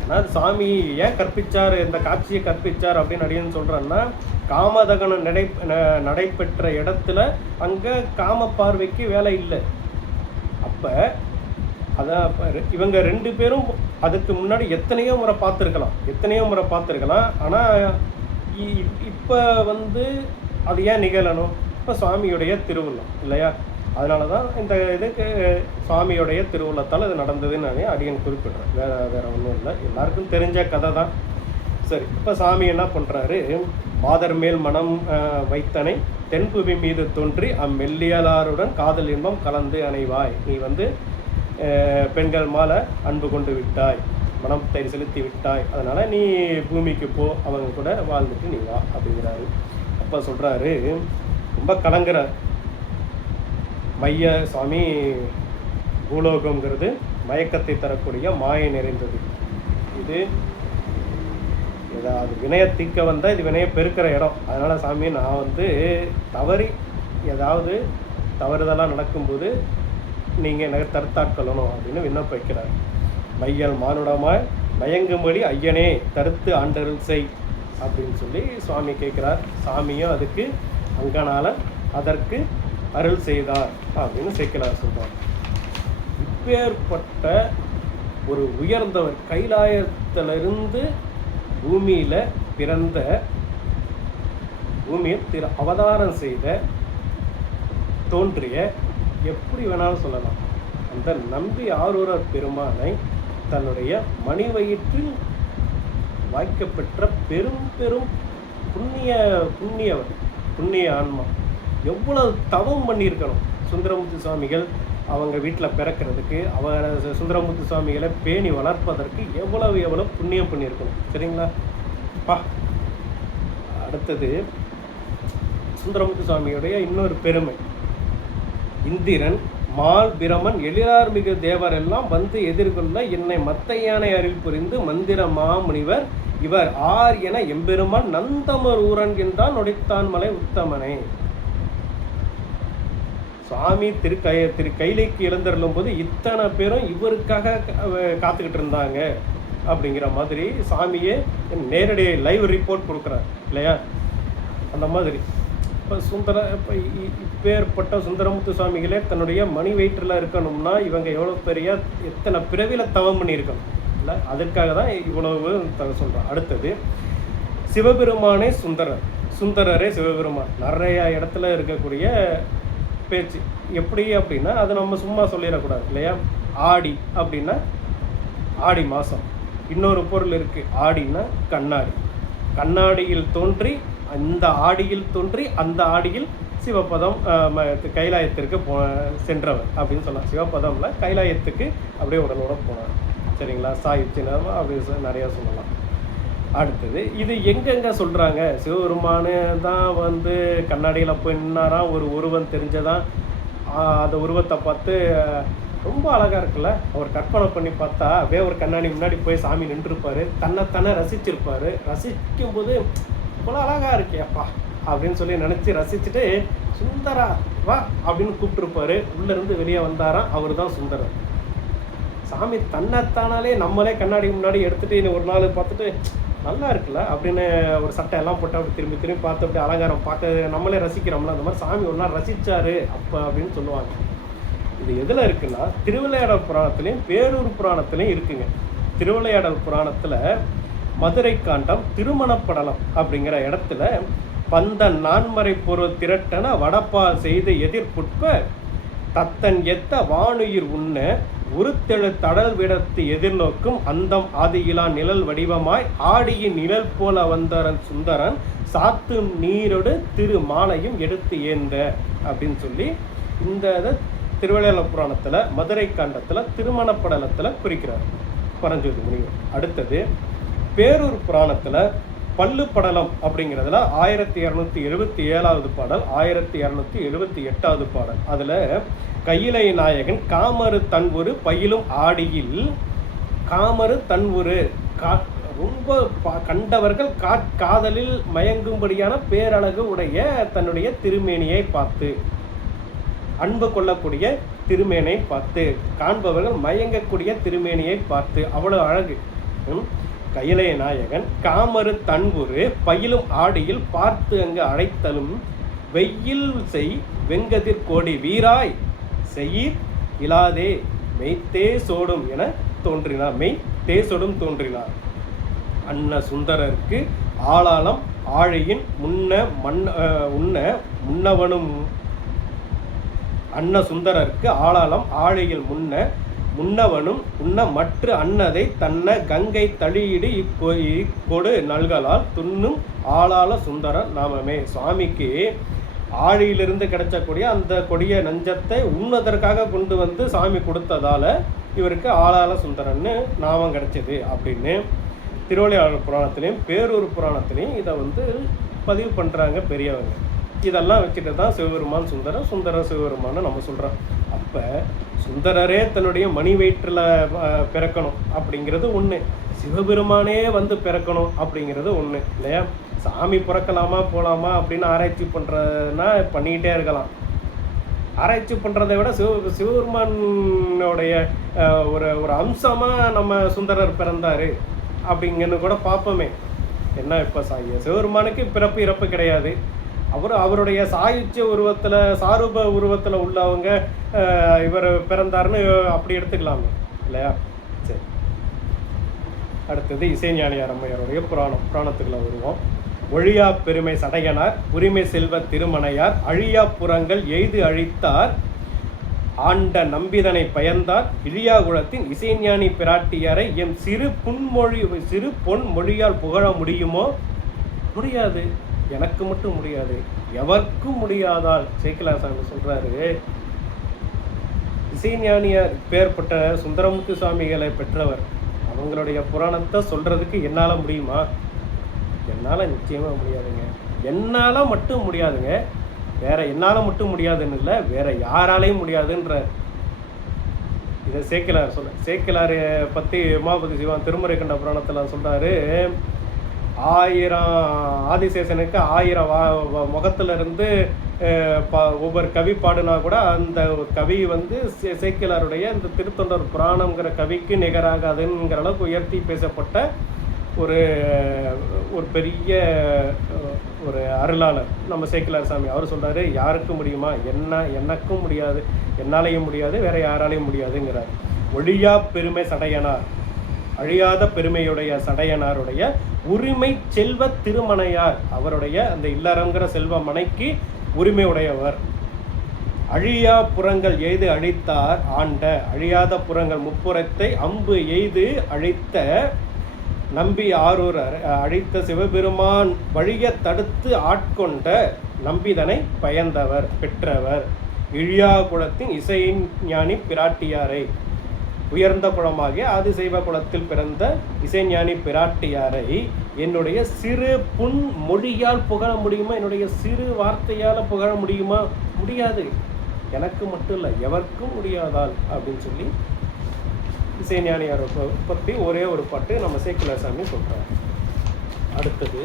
ஏன்னா சாமி ஏன் கற்பித்தார், இந்த காட்சியை கற்பித்தார் அப்படின்னு அடியன்னு சொல்கிறேன்னா, காமதகனம் நடைபெற்ற இடத்துல அங்கே காம பார்வைக்கு வேலை இல்லை. அப்போ அதான் இவங்க 2 பேரும் அதுக்கு முன்னாடி எத்தனையோ முறை பார்த்துருக்கலாம். ஆனால் இப்போ அது ஏன் நிகழணும்? இப்போ சுவாமியுடைய திருவுள்ளம் இல்லையா? அதனால தான் இந்த இதுக்கு சுவாமியுடைய திருவுள்ளத்தால் இது நடந்ததுன்னு நான் அடியன் குறிப்பிட்றேன். வேறு ஒன்றும் இல்லை, எல்லாருக்கும் தெரிஞ்ச கதை தான். சரி, இப்போ சாமி என்ன பண்ணுறாரு? மாதர் மேல் மனம் வைத்தனை தென்புவி மீது தோன்றி அம்மெல்லியலாருடன் காதல் இன்பம் கலந்து அணைவாய். நீ பெண்கள் மேலே அன்பு கொண்டு விட்டாய், மனத்தை செலுத்தி விட்டாய், அதனால் நீ பூமிக்கு போ, அவங்க கூட வாழ்ந்துட்டு நீ வா அப்படிங்கிறாரு. அப்போ சொல்கிறாரு, ரொம்ப கலங்குறார். மைய சுவாமி பூலோகங்கிறது மயக்கத்தை தரக்கூடிய மாயை நிறைந்தது. இது ஏதாவது வினய தீக்க வந்தால் இது வினய பெருக்கிற இடம். அதனால் சாமி நான் தவறி ஏதாவது தவறுதலாக நடக்கும்போது நீங்கள் எனக்கு தடுத்தாட்கொள்ளணும் அப்படின்னு விண்ணப்ப வைக்கிறார். மையல் மானுடமாய் மயங்கும்படி ஐயனே தடுத்து ஆண்டருள் செய் அப்படின்னு சொல்லி சுவாமி கேட்குறார். சாமியும் அதுக்கு அங்கனால அதற்கு அருள் செய்தார் அப்படின்னு சேக்கிழார் சொல்கிறார். இப்பேற்பட்ட ஒரு உயர்ந்தவர் கைலாயத்திலிருந்து பூமியில் பிறந்த, பூமியை அவதாரம் செய்த, தோன்றிய, எப்படி வேணாலும் சொல்லலாம், அந்த நம்பி ஆரூரர் பெருமானை தன்னுடைய மணி வயிற்றில் வாய்க்கப்பெற்ற பெரும் பெரும் புண்ணிய ஆன்மா எவ்வளவு தவம் பண்ணியிருக்கணும். சுந்தரமூர்த்தி சுவாமிகள் அவங்க வீட்டில் பிறக்கிறதுக்கு, சுந்தரமூர்த்தி சுவாமிகளை பேணி வளர்ப்பதற்கு எவ்வளவு புண்ணியம் பண்ணியிருக்கணும். சரிங்களா? அடுத்தது சுந்தரமூர்த்தி சுவாமியுடைய இன்னொரு பெருமை, இந்திரன் மால் பிரமன் எழிலார்மிகு தேவரெல்லாம் எதிர்கொள்ள என்னை மத்த யானை அருள் புரிந்து மந்திர மாமுனிவர் இவர் ஆர் என எம்பெருமான் நந்தமர் ஊரன் என்றான் நொடித்தான் மலை உத்தமனே. சுவாமி திரு கைலைக்கு எழுந்தருளும் போது இத்தனை பேரும் இவருக்காக காத்துக்கிட்டு இருந்தாங்க அப்படிங்கிற மாதிரி சாமியே நேரடி லைவ் ரிப்போர்ட் கொடுக்குறார் இல்லையா? அந்த மாதிரி இப்போ இப்பேற்பட்ட சுந்தரமுத்து சுவாமிகளே தன்னுடைய மணி வயிற்றில் இருக்கணும்னா இவங்க எவ்வளோ பெரிய எத்தனை பிறவியில் தவம் பண்ணியிருக்கணும் இல்லை? அதற்காக தான் இவ்வளவு சொல்கிறோம். அடுத்தது சிவபெருமானே சுந்தரரே சிவபெருமான். நிறைய இடத்துல இருக்கக்கூடிய பேச்சு எப்படி அப்படின்னா அது நம்ம சும்மா சொல்லிடக்கூடாது இல்லையா? ஆடி அப்படின்னா ஆடி மாதம். இன்னொரு பொருள் இருக்குது, ஆடின்னா கண்ணாடி. கண்ணாடியில் தோன்றி அந்த ஆடியில் தோன்றி அந்த ஆடியில் சிவபதம் கைலாயத்திற்கு சென்றவர் அப்படின்னு சொல்லலாம். சிவபதம்ல கைலாயத்துக்கு அப்படியே உடனோட போனார். சரிங்களா? சாயுச்சினம் அப்படி நிறையா சொல்லலாம். அடுத்தது இது எங்கெங்க சொல்கிறாங்க? சிவபெருமானு தான் கண்ணாடியில் போய் நின்னாராம். ஒரு உருவம் தெரிஞ்சதான் அந்த உருவத்தை பார்த்து ரொம்ப அழகாக இருக்குல்ல, அவர் கற்பனை பண்ணி பார்த்தா அப்படியே ஒரு கண்ணாடி முன்னாடி போய் சாமி நின்றுருப்பார், தன்னைத்தானே ரசிச்சிருப்பார். ரசிக்கும்போது இவ்வளோ அழகாக இருக்கேப்பா அப்படின்னு சொல்லி நினச்சி ரசிச்சுட்டு சுந்தரா வா அப்படின்னு கூப்பிட்டுருப்பாரு. உள்ளேருந்து வெளியே வந்தாராம், அவர் தான் சுந்தரர். சாமி தன்னைத்தானாலே நம்மளே கண்ணாடி முன்னாடி எடுத்துகிட்டு ஒரு நாள் பார்த்துட்டு நல்லா இருக்குல்ல அப்படின்னு ஒரு சட்டை எல்லாம் போட்டு அப்படி திரும்பி திரும்பி பார்த்து அப்படி அலங்காரம் பார்க்க நம்மளே ரசிக்கிறோம்ல, அந்த மாதிரி சாமி ஒரு நாள் ரசித்தார் அப்போ அப்படின்னு சொல்லுவாங்க. இது எதில் இருக்குன்னா திருவிளையாடல் புராணத்துலேயும் பேரூர் புராணத்துலேயும் இருக்குங்க. திருவிளையாடல் புராணத்தில் மதுரை காண்டம் திருமணப்படலம் அப்படிங்கிற இடத்துல பந்தன் நான்மறை பொருள் திரட்டன வடப்பால் செய்து எதிர்ப்புட்ப தத்தன் எத்த வானுயிர் உண்ண உருத்தெழு தடல் விடத்து எதிர்நோக்கும் அந்தம் ஆதியிலா நிழல் வடிவமாய் ஆடியின் நிழல் போல வந்தரன் சுந்தரன் சாத்து நீரோடு திரு மாலையும் எடுத்து ஏந்த அப்படின்னு சொல்லி இந்த திருவிளையாடல் புராணத்தில் மதுரை காண்டத்தில் திருமணப்படலத்தில் குறிக்கிறார் பரஞ்சோதி முனிவர். அடுத்தது பேரூர் புராணத்தில் பல்லு படலம் அப்படிங்கிறதுல 1277வது பாடல், 1278வது பாடல். அதில் கையிலை நாயகன் காமரு தன்வுரு பயிலும் ஆடியில் காமரு தன்வுரு ரொம்ப கண்டவர்கள் காதலில் மயங்கும்படியான பேரழகு உடைய தன்னுடைய திருமேனியை பார்த்து, அன்பு கொள்ளக்கூடிய திருமேனியை பார்த்து, காண்பவர்கள் மயங்கக்கூடிய திருமேனியை பார்த்து, அவ்வளவு அழகு. கையிலை நாயகன் காமரு தன்வுரு பயிலும் ஆடியில் பார்த்து அங்கு அழைத்தலும் வெயில் செய் வெங்கதிர் கோடி வீராய் செயிர் இலாதே மெய்த்தே சோடும் என தோன்றினார். மெய் தேசோடும் தோன்றினார். அன்ன சுந்தரருக்கு ஆளாளம் ஆழியின் முன்னவனும் அன்ன சுந்தரருக்கு ஆளாளம் ஆழியில் முன்னவனும் உன்ன மற்ற அன்னதை தன்ன கங்கை தளியிடு இக்கொடு நல்கலால் துண்ணும் ஆளாள சுந்தரர் நாமமே. சுவாமிக்கு ஆழியிலிருந்து கிடைச்சக்கூடிய அந்த கொடிய நஞ்சத்தை உண்ணுவதற்காக கொண்டு வந்து சாமி கொடுத்ததால இவருக்கு ஆளாள சுந்தரன்னு நாமம் கிடைச்சது அப்படின்னு திருவிளையாடல் புராணத்திலையும் பேரூர் புராணத்திலையும் இதை பதிவு பண்ணுறாங்க பெரியவங்க. இதெல்லாம் வச்சுட்டு தான் சிவபெருமான் சுந்தரர் சிவபெருமான்னு நம்ம சொல்கிறோம். அப்போ சுந்தரரே தன்னுடைய மணி வயிற்றில் பிறக்கணும் அப்படிங்கிறது ஒன்று, சிவபெருமானே பிறக்கணும் அப்படிங்கிறது ஒன்று இல்லையா? சாமி பிறக்கலாமா போகலாமா அப்படின்னு ஆராய்ச்சி பண்ணுறதுனா பண்ணிக்கிட்டே இருக்கலாம். ஆராய்ச்சி பண்ணுறதை விட சிவபெருமானுடைய ஒரு அம்சமாக நம்ம சுந்தரர் பிறந்தார் அப்படிங்கன்னு கூட பார்ப்போமே. என்ன இப்போ சிவபெருமானுக்கு பிறப்பு இறப்பு கிடையாது. அவருடைய சாயுச்ச உருவத்தில் சாரூப உருவத்தில் உள்ளவங்க இவர் பிறந்தார்னு அப்படி எடுத்துக்கலாமே இல்லையா? சரி, அடுத்தது இசைஞானியார் அம்மையாருடைய புராணத்துக்குள்ள வருவோம். ஒழியா பெருமை சடையனார் உரிமை செல்வ திருமணையார் அழியா புறங்கள் எய்து அழித்தார் ஆண்ட நம்பிதனை பயந்தார் இழியாகுளத்தின் இசைஞானி பிராட்டியாரை எம் சிறு பொன் மொழியால் புகழ முடியுமோ? முடியாது. எனக்கு மட்டும் முடியாது, எவருக்கும் முடியாதால் சேக்கிழார் சாமி சொல்றாரு. இசைஞானியார் பேர்பட்ட சுந்தரமுத்து சுவாமிகளை பெற்றவர். அவங்களுடைய புராணத்தை சொல்றதுக்கு என்னால் முடியுமா? என்னால் நிச்சயமாக முடியாதுங்க. என்னால் மட்டும் முடியாதுங்க, வேற என்னால் மட்டும் முடியாதுன்னு இல்லை, வேற யாராலையும் முடியாதுன்ற இதை சேக்கிழார் பற்றி உமாபதி சிவன் திருமுறை கண்ட புராணத்தில் சொல்கிறாரு. 1000 ஆதிசேஷனுக்கு 1000 முகத்திலிருந்து ஒவ்வொரு கவி பாடுனா கூட அந்த கவி சேக்கிழாருடைய இந்த திருத்தொண்டர் புராணங்கிற கவிக்கு நிகராகாதுங்கிற அளவுக்கு உயர்த்தி பேசப்பட்ட ஒரு பெரிய ஒரு அருளாளர் நம்ம சேக்கிழார் சாமி. அவர் சொல்கிறாரு, யாருக்கும் முடியுமா? எனக்கும் முடியாது, என்னாலையும் முடியாது, வேற யாராலையும் முடியாதுங்கிறார். ஒழியா பெருமை சடையனார், அழியாத பெருமையுடைய சடையனாருடைய உரிமை செல்வ திருமணையார், அவருடைய அந்த இல்லறங்கிற செல்வ மனைக்கு உரிமை உடையவர். அழியா புறங்கள் எய்து அழித்தார் ஆண்ட, அழியாத புறங்கள் முப்புறத்தை அம்பு எய்து அழித்த நம்பி ஆரூரர் அழித்த சிவபெருமான் வழிய தடுத்து ஆட்கொண்ட நம்பிதனை பயந்தவர் பெற்றவர். இழியாகுளத்தின் இசைஞானி பிராட்டியாரை, உயர்ந்த குலமாகிய ஆதிசைவ குலத்தில் பிறந்த இசைஞானி பிராட்டியாரை என்னுடைய சிறு புன் மொழியால் புகழ முடியுமா? என்னுடைய சிறு வார்த்தையால் புகழ முடியுமா? முடியாது. எனக்கு மட்டும் இல்லை, எவருக்கும் முடியாதால் அப்படின்னு சொல்லி இசைஞானியாரை பற்றி ஒரே ஒரு பாட்டு நம்ம சேக்கிழார் சாமி சொல்கிறார். அடுத்தது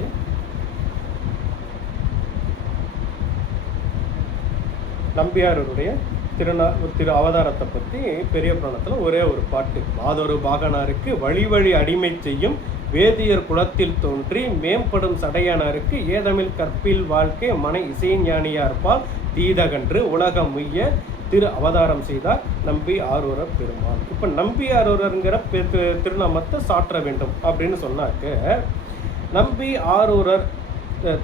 நம்பியாருடைய திரு அவதாரத்தை பற்றி பெரிய புராணத்தில் ஒரே ஒரு பாட்டு. வாதொரு பாகனாருக்கு வழி வழி அடிமை செய்யும் வேதியர் குலத்தில் தோன்றி மேம்படும் சடையனாருக்கு ஏதமில் கற்பில் வாழ்க்கை மனை இசைஞானியார்பால் தீதகன்று உலகம் முய்ய திரு அவதாரம் செய்தார் நம்பி ஆரூரர் பெருமான். இப்போ நம்பி ஆரூரருங்கிற திருநாமத்தை சாற்ற வேண்டும் அப்படின்னு சொன்னாக்க, நம்பி ஆரூரர்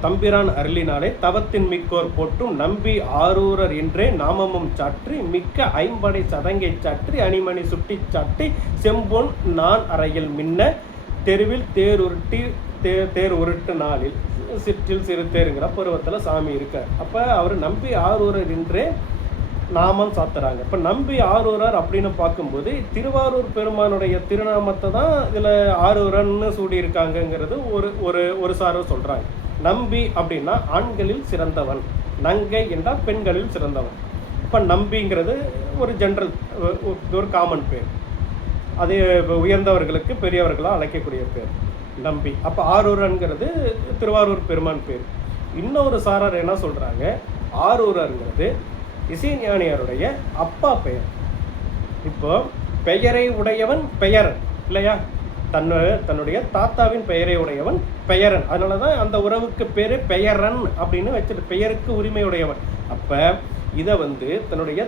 தம்பிரான் அருளினாலே தவத்தின் மிக்கோர் போட்டும் நம்பி ஆரூரர் என்றே நாமமும் சாற்றி மிக்க ஐம்படை சதங்கை சாற்றி அணிமணி சுட்டி சாட்டி செம்பொன் நான் அறையில் மின்ன தெருவில் தேர் உருட்டு நாளில் சிற்றில் சிறு தேருங்கிற பருவத்தில் சாமி இருக்கார். அப்போ அவர் நம்பி ஆரூரர் என்றே நாமம் சாத்துறாங்க. இப்போ நம்பி ஆரூரர் அப்படின்னு பார்க்கும்போது திருவாரூர் பெருமானுடைய திருநாமத்தை தான் இதில் ஆரூரன்னு சூடியிருக்காங்கங்கிறது ஒரு சாரர் சொல்கிறாங்க. நம்பி அப்படின்னா ஆண்களில் சிறந்தவன், நங்கை என்றால் பெண்களில் சிறந்தவன். இப்போ நம்பிங்கிறது ஒரு ஜென்ரல், ஒரு காமன் பேர், அது உயர்ந்தவர்களுக்கு பெரியவர்களாக அழைக்கக்கூடிய பேர் நம்பி. அப்போ ஆரூரங்கிறது திருவாரூர் பெருமான் பேர். இன்னொரு சாரர் என்ன சொல்கிறாங்க, ஆரூரங்கிறது இசைஞானியாருடைய அப்பா பெயர். இப்போ பெயரை உடையவன் பெயரன் இல்லையா, தன்னுடைய தாத்தாவின் பெயரை உடையவன் பெயரன். அதனால தான் அந்த உறவுக்கு பேர் பெயரன் அப்படின்னு வச்சுட்டு பெயருக்கு உரிமையுடையவன். அப்போ இதை தன்னுடைய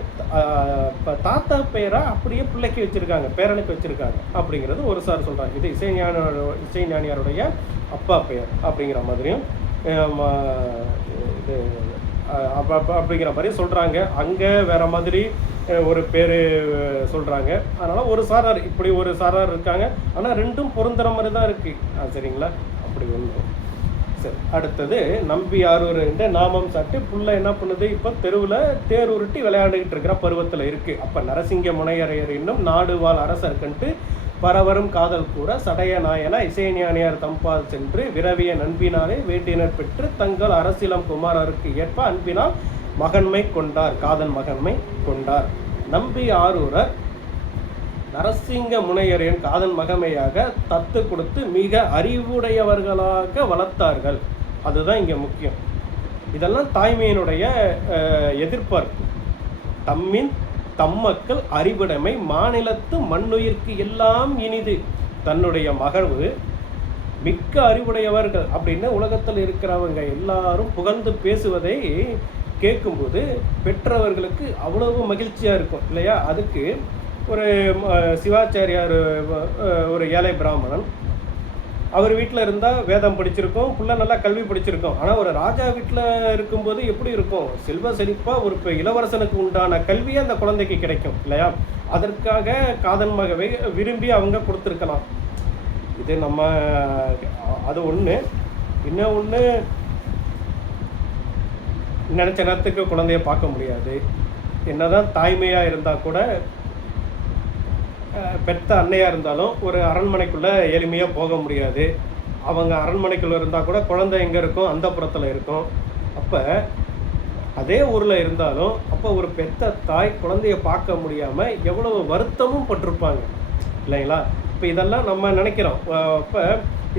தாத்தா பெயரா அப்படியே பிள்ளைக்கு வச்சுருக்காங்க, பேரனுக்கு வச்சுருக்காங்க அப்படிங்கிறது ஒரு சார் சொல்கிறாங்க. இது இசைஞானியாருடைய அப்பா பெயர் அப்படிங்கிற மாதிரியும் இது அப்படிங்கிற மாதிரி சொல்கிறாங்க. அங்கே வேறு மாதிரி ஒரு பேர் சொல்கிறாங்க. அதனால் ஒரு சாரார் இப்படி ஒரு சாரார் இருக்காங்க. ஆனால் ரெண்டும் பொருந்துற மாதிரி தான் இருக்குது. சரிங்களா, அப்படி ஒன்று. சரி, அடுத்தது நம்பி ஆரூர் என்ற நாமம் சாட்டு புள்ள என்ன பண்ணுது, இப்போ தெருவில் தேர் உருட்டி விளையாண்டுக்கிட்டு இருக்கிற பருவத்தில் இருக்குது. அப்போ நரசிங்க முனையரையர் இன்னும் நாடு வாழ் அரசர்கண்டு பரவரும் காதல் கூற சடைய நாயன இசைஞானியார் தம்பால் சென்று விரவிய நண்பினாலே வேண்டினர் பெற்று தங்கள் அரசிலம் குமாரருக்கு ஏற்ப அன்பினால் மகன்மை கொண்டார், காதல் மகன்மை கொண்டார். நம்பி ஆரூரர் நரசிங்க முனையரின் காதல் மகமையாக தத்து கொடுத்து மிக அறிவுடையவர்களாக வளர்த்தார்கள். அதுதான் இங்கே முக்கியம். இதெல்லாம் தாய்மையினுடைய எதிர்பார்ப்பு. தம்மக்கள் அறிவுடைமை மாநிலத்து மண்ணுயிர்க்கு எல்லாம் இனிது. தன்னுடைய மகள்வு மிக்க அறிவுடையவர்கள் அப்படின்னு உலகத்தில் இருக்கிறவங்க எல்லாரும் புகழ்ந்து பேசுவதை கேட்கும்போது பெற்றவர்களுக்கு அவ்வளவு மகிழ்ச்சியாக இருக்கும் இல்லையா. அதுக்கு ஒரு சிவாச்சாரியார், ஒரு ஏழை பிராமணன், அவர் வீட்டில் இருந்தால் வேதம் படிச்சிருக்கோம், புள்ள நல்லா கல்வி படிச்சிருக்கோம். ஆனால் ஒரு ராஜா வீட்டில் இருக்கும்போது எப்படி இருக்கும், செல்வ செழிப்பாக ஒரு இளவரசனுக்கு உண்டான கல்வியே அந்த குழந்தைக்கு கிடைக்கும் இல்லையா. அதற்காக காதல் மகவை விரும்பி அவங்க கொடுத்துருக்கலாம். இது நம்ம அது ஒன்று. இன்னும் ஒன்று, நினச்ச நேரத்துக்கு குழந்தைய பார்க்க முடியாது. என்னதான் தாய்மையாக இருந்தால் கூட, பெற்ற அன்னையாக இருந்தாலும் ஒரு அரண்மனைக்குள்ளே எளிமையாக போக முடியாது. அவங்க அரண்மனைக்குள்ளே இருந்தால் கூட குழந்தை எங்கே இருக்கும், அந்த புறத்தில் இருக்கும். அப்போ அதே ஊரில் இருந்தாலும் அப்போ ஒரு பெற்ற தாய் குழந்தைய பார்க்க முடியாமல் எவ்வளவு வருத்தமும் பட்டிருப்பாங்க இல்லைங்களா. இப்போ இதெல்லாம் நம்ம நினைக்கிறோம். அப்போ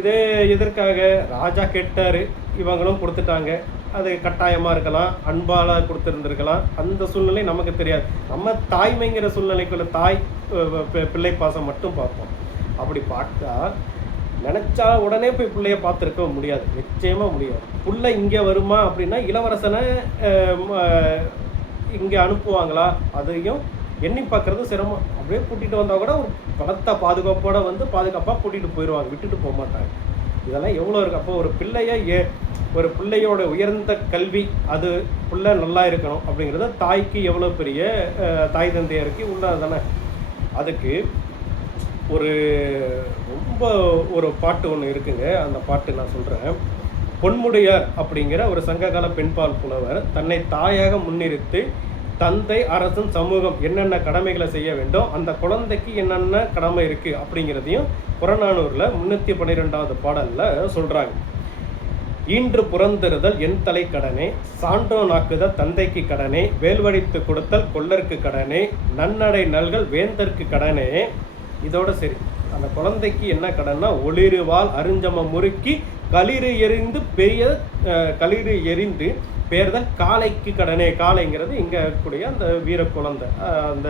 இதே எதற்காக ராஜா கேட்டார், இவங்களும் கொடுத்துட்டாங்க. அது கட்டாயமாக இருக்கலாம், அன்பால் கொடுத்துருந்துருக்கலாம். அந்த சூழ்நிலை நமக்கு தெரியாது. நம்ம தாய்மைங்கிற சூழ்நிலைக்குள்ள தாய் பிள்ளை பாசம் மட்டும் பார்ப்போம். அப்படி பார்த்தா நினச்சா உடனே போய் பிள்ளைய பார்த்துருக்க முடியாது, நிச்சயமாக முடியாது. பிள்ளை இங்கே வருமா அப்படின்னா இளவரசனை இங்கே அனுப்புவாங்களா, அதையும் எண்ணி பார்க்குறது சிரமம். அப்படியே கூட்டிகிட்டு வந்தால் கூட ஒரு பலத்த பாதுகாப்போடு பாதுகாப்பாக கூட்டிகிட்டு போயிடுவாங்க, விட்டுட்டு போக மாட்டாங்க. இதெல்லாம் எவ்வளோ இருக்குது. அப்போ ஒரு பிள்ளையோட உயர்ந்த கல்வி, அது பிள்ளை நல்லா இருக்கணும் அப்படிங்கிறது தாய்க்கு எவ்வளோ பெரிய தாய் தந்தையருக்கு உள்ளது தானே. அதுக்கு ரொம்ப ஒரு பாட்டு ஒன்று இருக்குங்க. அந்த பாட்டு நான் சொல்கிறேன். பொன்முடியார் அப்படிங்கிற ஒரு சங்ககால பெண்பால் புலவர் தன்னை தாயாக முன்னிறுத்தி தந்தை, அரசன், சமூகம் என்னென்ன கடமைகளை செய்ய வேண்டும், அந்த குழந்தைக்கு என்னென்ன கடமை இருக்குது அப்படிங்கிறதையும் புறநானூரில் 312வது பாடலில் சொல்கிறாங்க. ஈன்று புறந்தறுதல் என் தலை கடனே, சான்றோ நாக்குதல் தந்தைக்கு கடனே, வேல்வடித்து கொடுத்தல் கொள்ளருக்கு கடனே, நன்னடை நல்கள் வேந்தற்கு கடனே. இதோட சரி, அந்த குழந்தைக்கு என்ன கடன்னா ஒளிருவால் அருஞ்சம முறுக்கி களிறு எரிந்து பேர்தல் காளைக்கு கடனே. காளைங்கிறது இங்கே இருக்கக்கூடிய அந்த வீர குழந்தை, அந்த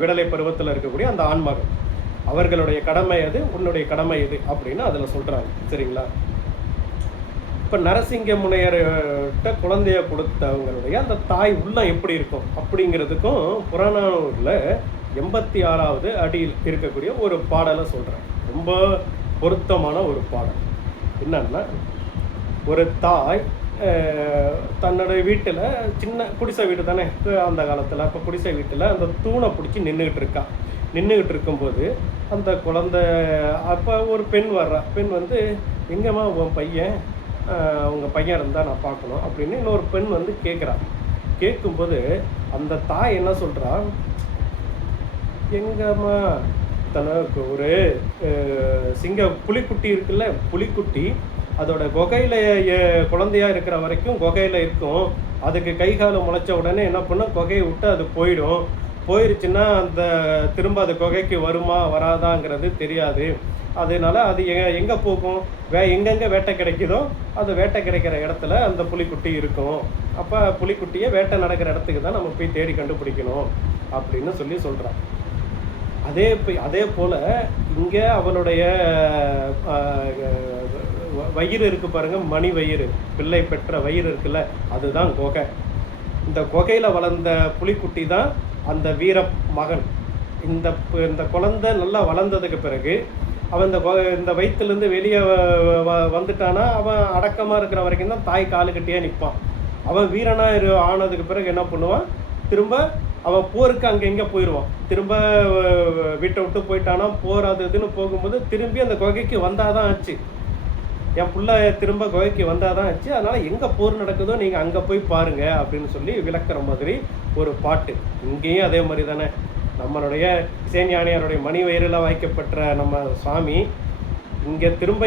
விடலை பருவத்தில் இருக்கக்கூடிய அந்த ஆண்மகன், அவர்களுடைய கடமை அது, உன்னுடைய கடமை இது அப்படின்னு அதில் சொல்கிறாங்க. சரிங்களா. இப்போ நரசிங்க முனையர்கிட்ட குழந்தைய கொடுத்தவங்களுடைய அந்த தாய் உள்ளம் எப்படி இருக்கும் அப்படிங்கிறதுக்கும் புறநானூரில் 86வது அடியில் இருக்கக்கூடிய ஒரு பாடலை சொல்கிறேன். ரொம்ப பொருத்தமான ஒரு பாடல். என்னன்னா, ஒரு தாய் தன்னுடைய வீட்டில், சின்ன குடிசை வீடு தானே அந்த காலத்தில், அப்போ குடிசை வீட்டில் அந்த தூணை பிடிச்சி நின்றுக்கிட்டு இருக்கும்போது அந்த குழந்தை, அப்போ ஒரு பெண் வர்றா. பெண் வந்து, எங்கம்மா உன் பையன், உங்கள் பையன் இருந்தால் நான் பார்க்கணும் அப்படின்னு இன்னொரு பெண் வந்து கேட்குறான். கேட்கும்போது அந்த தாய் என்ன சொல்கிறா, எங்கம்மா தனக்கு ஒரு புலிக்குட்டி இருக்குல்ல, புலிக்குட்டி அதோட குகையில் குழந்தையாக இருக்கிற வரைக்கும் குகையில் இருக்கும். அதுக்கு கை காலம் முளைச்ச உடனே என்ன பண்ணும், குகையை விட்டு அது போயிடுச்சுன்னா அந்த திரும்ப அது குகைக்கு வருமா வராதாங்கிறது தெரியாது. அதனால அது எங்கே போகும், எங்கெங்கே வேட்டை கிடைக்குதோ அது வேட்டை கிடைக்கிற இடத்துல அந்த புலிக்குட்டி இருக்கும். அப்போ புலிக்குட்டியை வேட்டை நடக்கிற இடத்துக்கு தான் நம்ம போய் தேடி கண்டுபிடிக்கணும் அப்படின்னு சொல்கிறான். அதே போல் இங்கே அவனுடைய வயிறு இருக்குது பாருங்கள், மணி வயிறு, பிள்ளை பெற்ற வயிறு இருக்குல்ல, அதுதான் குகை. இந்த குகையில் வளர்ந்த புலிக்குட்டி தான் அந்த வீர மகன். இந்த குழந்தை நல்லா வளர்ந்ததுக்கு பிறகு அவன் இந்த வயிற்றுலேருந்து வெளியே வந்துட்டானா அவன் அடக்கமாக இருக்கிற வரைக்கும் தான் தாய் காலுக்கிட்டே நிற்பான். அவன் வீரனாக ஆனதுக்கு பிறகு என்ன பண்ணுவான், திரும்ப அவன் போருக்கு அங்கே எங்கே போயிடுவான். திரும்ப வீட்டை விட்டு போயிட்டானா, போர் அது இதுன்னு போகும்போது திரும்பி அந்த குகைக்கு வந்தால் தான் ஆச்சு. என் பிள்ளை திரும்ப குகைக்கு வந்தால் தான் ஆச்சு. அதனால் எங்கே போர் நடக்குதோ நீங்கள் அங்கே போய் பாருங்கள் அப்படின்னு சொல்லி விளக்குற மாதிரி ஒரு பாட்டு. இங்கேயும் அதே மாதிரி தானே, நம்மளுடைய இசைஞானியாருடைய மணி வயிறில் வைக்கப்பட்ட நம்ம சுவாமி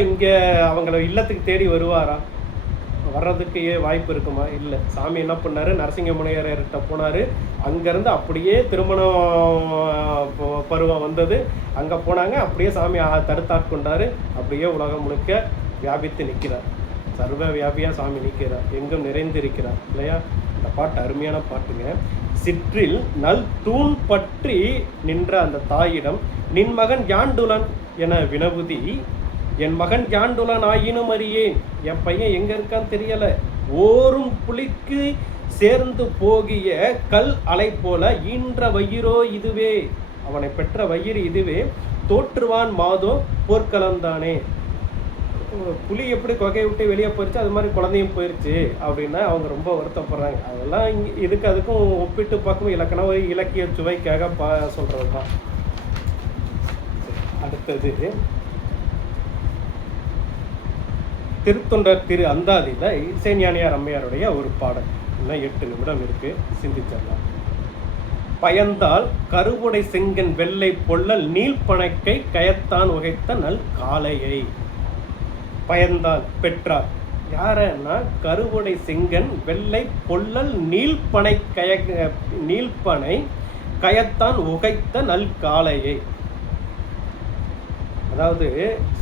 இங்கே அவங்கள இல்லத்துக்கு தேடி வருவாரா? வர்றதுக்கு வாய்ப்பு இருக்குமா? இல்லை. சாமி என்ன பண்ணார், நரசிங்க முனையர்கிட்ட போனார். அங்கேருந்து அப்படியே திருமணம் பருவம் வந்தது, அங்கே போனாங்க. அப்படியே சாமி தடுத்தாட்கொண்டார். அப்படியே உலகம் முழுக்க வியாபித்து நிற்கிறார். சர்வ வியாபியாக சாமி நிற்கிறார், எங்கும் நிறைந்திருக்கிறார் இல்லையா? இந்த பாட்டு அருமையான பாட்டுங்க. சிற்றில் நல் தூண் பற்றி நின்ற அந்த தாயிடம், நின் மகன் யாண்டுலன் என வினவுதி, என் மகன் யாண்டுலன் ஆயினும் அறியேன், என் பையன் எங்கே இருக்கான்னு தெரியலை, ஓரும் புலிக்கு சேர்ந்து போகிய கல் அலை போல ஈன்ற வயிறோ இதுவே, அவனை பெற்ற வயிறு இதுவே, தோற்றுவான் மாதோ போர்க்களம்தானே. புலி எப்படி கொகையை விட்டு வெளியே போயிடுச்சு, அது மாதிரி குழந்தையும் போயிடுச்சு அப்படின்னா அவங்க ரொம்ப வருத்தப்படுறாங்க. அதெல்லாம் இதுக்கு அதுக்கும் ஒப்பிட்டு பார்க்கும் இலக்கண ஒரு இலக்கிய சுவைக்காக சொல்கிறது தான். அடுத்தது திருத்தொண்டர் திரு அந்தாதியில் இசைஞானியார் அம்மையாருடைய ஒரு பாடல். இன்னும் 8 நிமிடம் இருக்குது, சிந்திச்சிடலாம். பயந்தால் கருவுடை செங்கன் வெள்ளை பொள்ளல் நீள்பனைக்கை கயத்தான் உகைத்த நல் காளையை. பயந்தால் பெற்றார் யாரன்னா, கருவுடை செங்கன் வெள்ளை பொள்ளல் நீள்பனை கயத்தான் உகைத்த நல் காளையை. அதாவது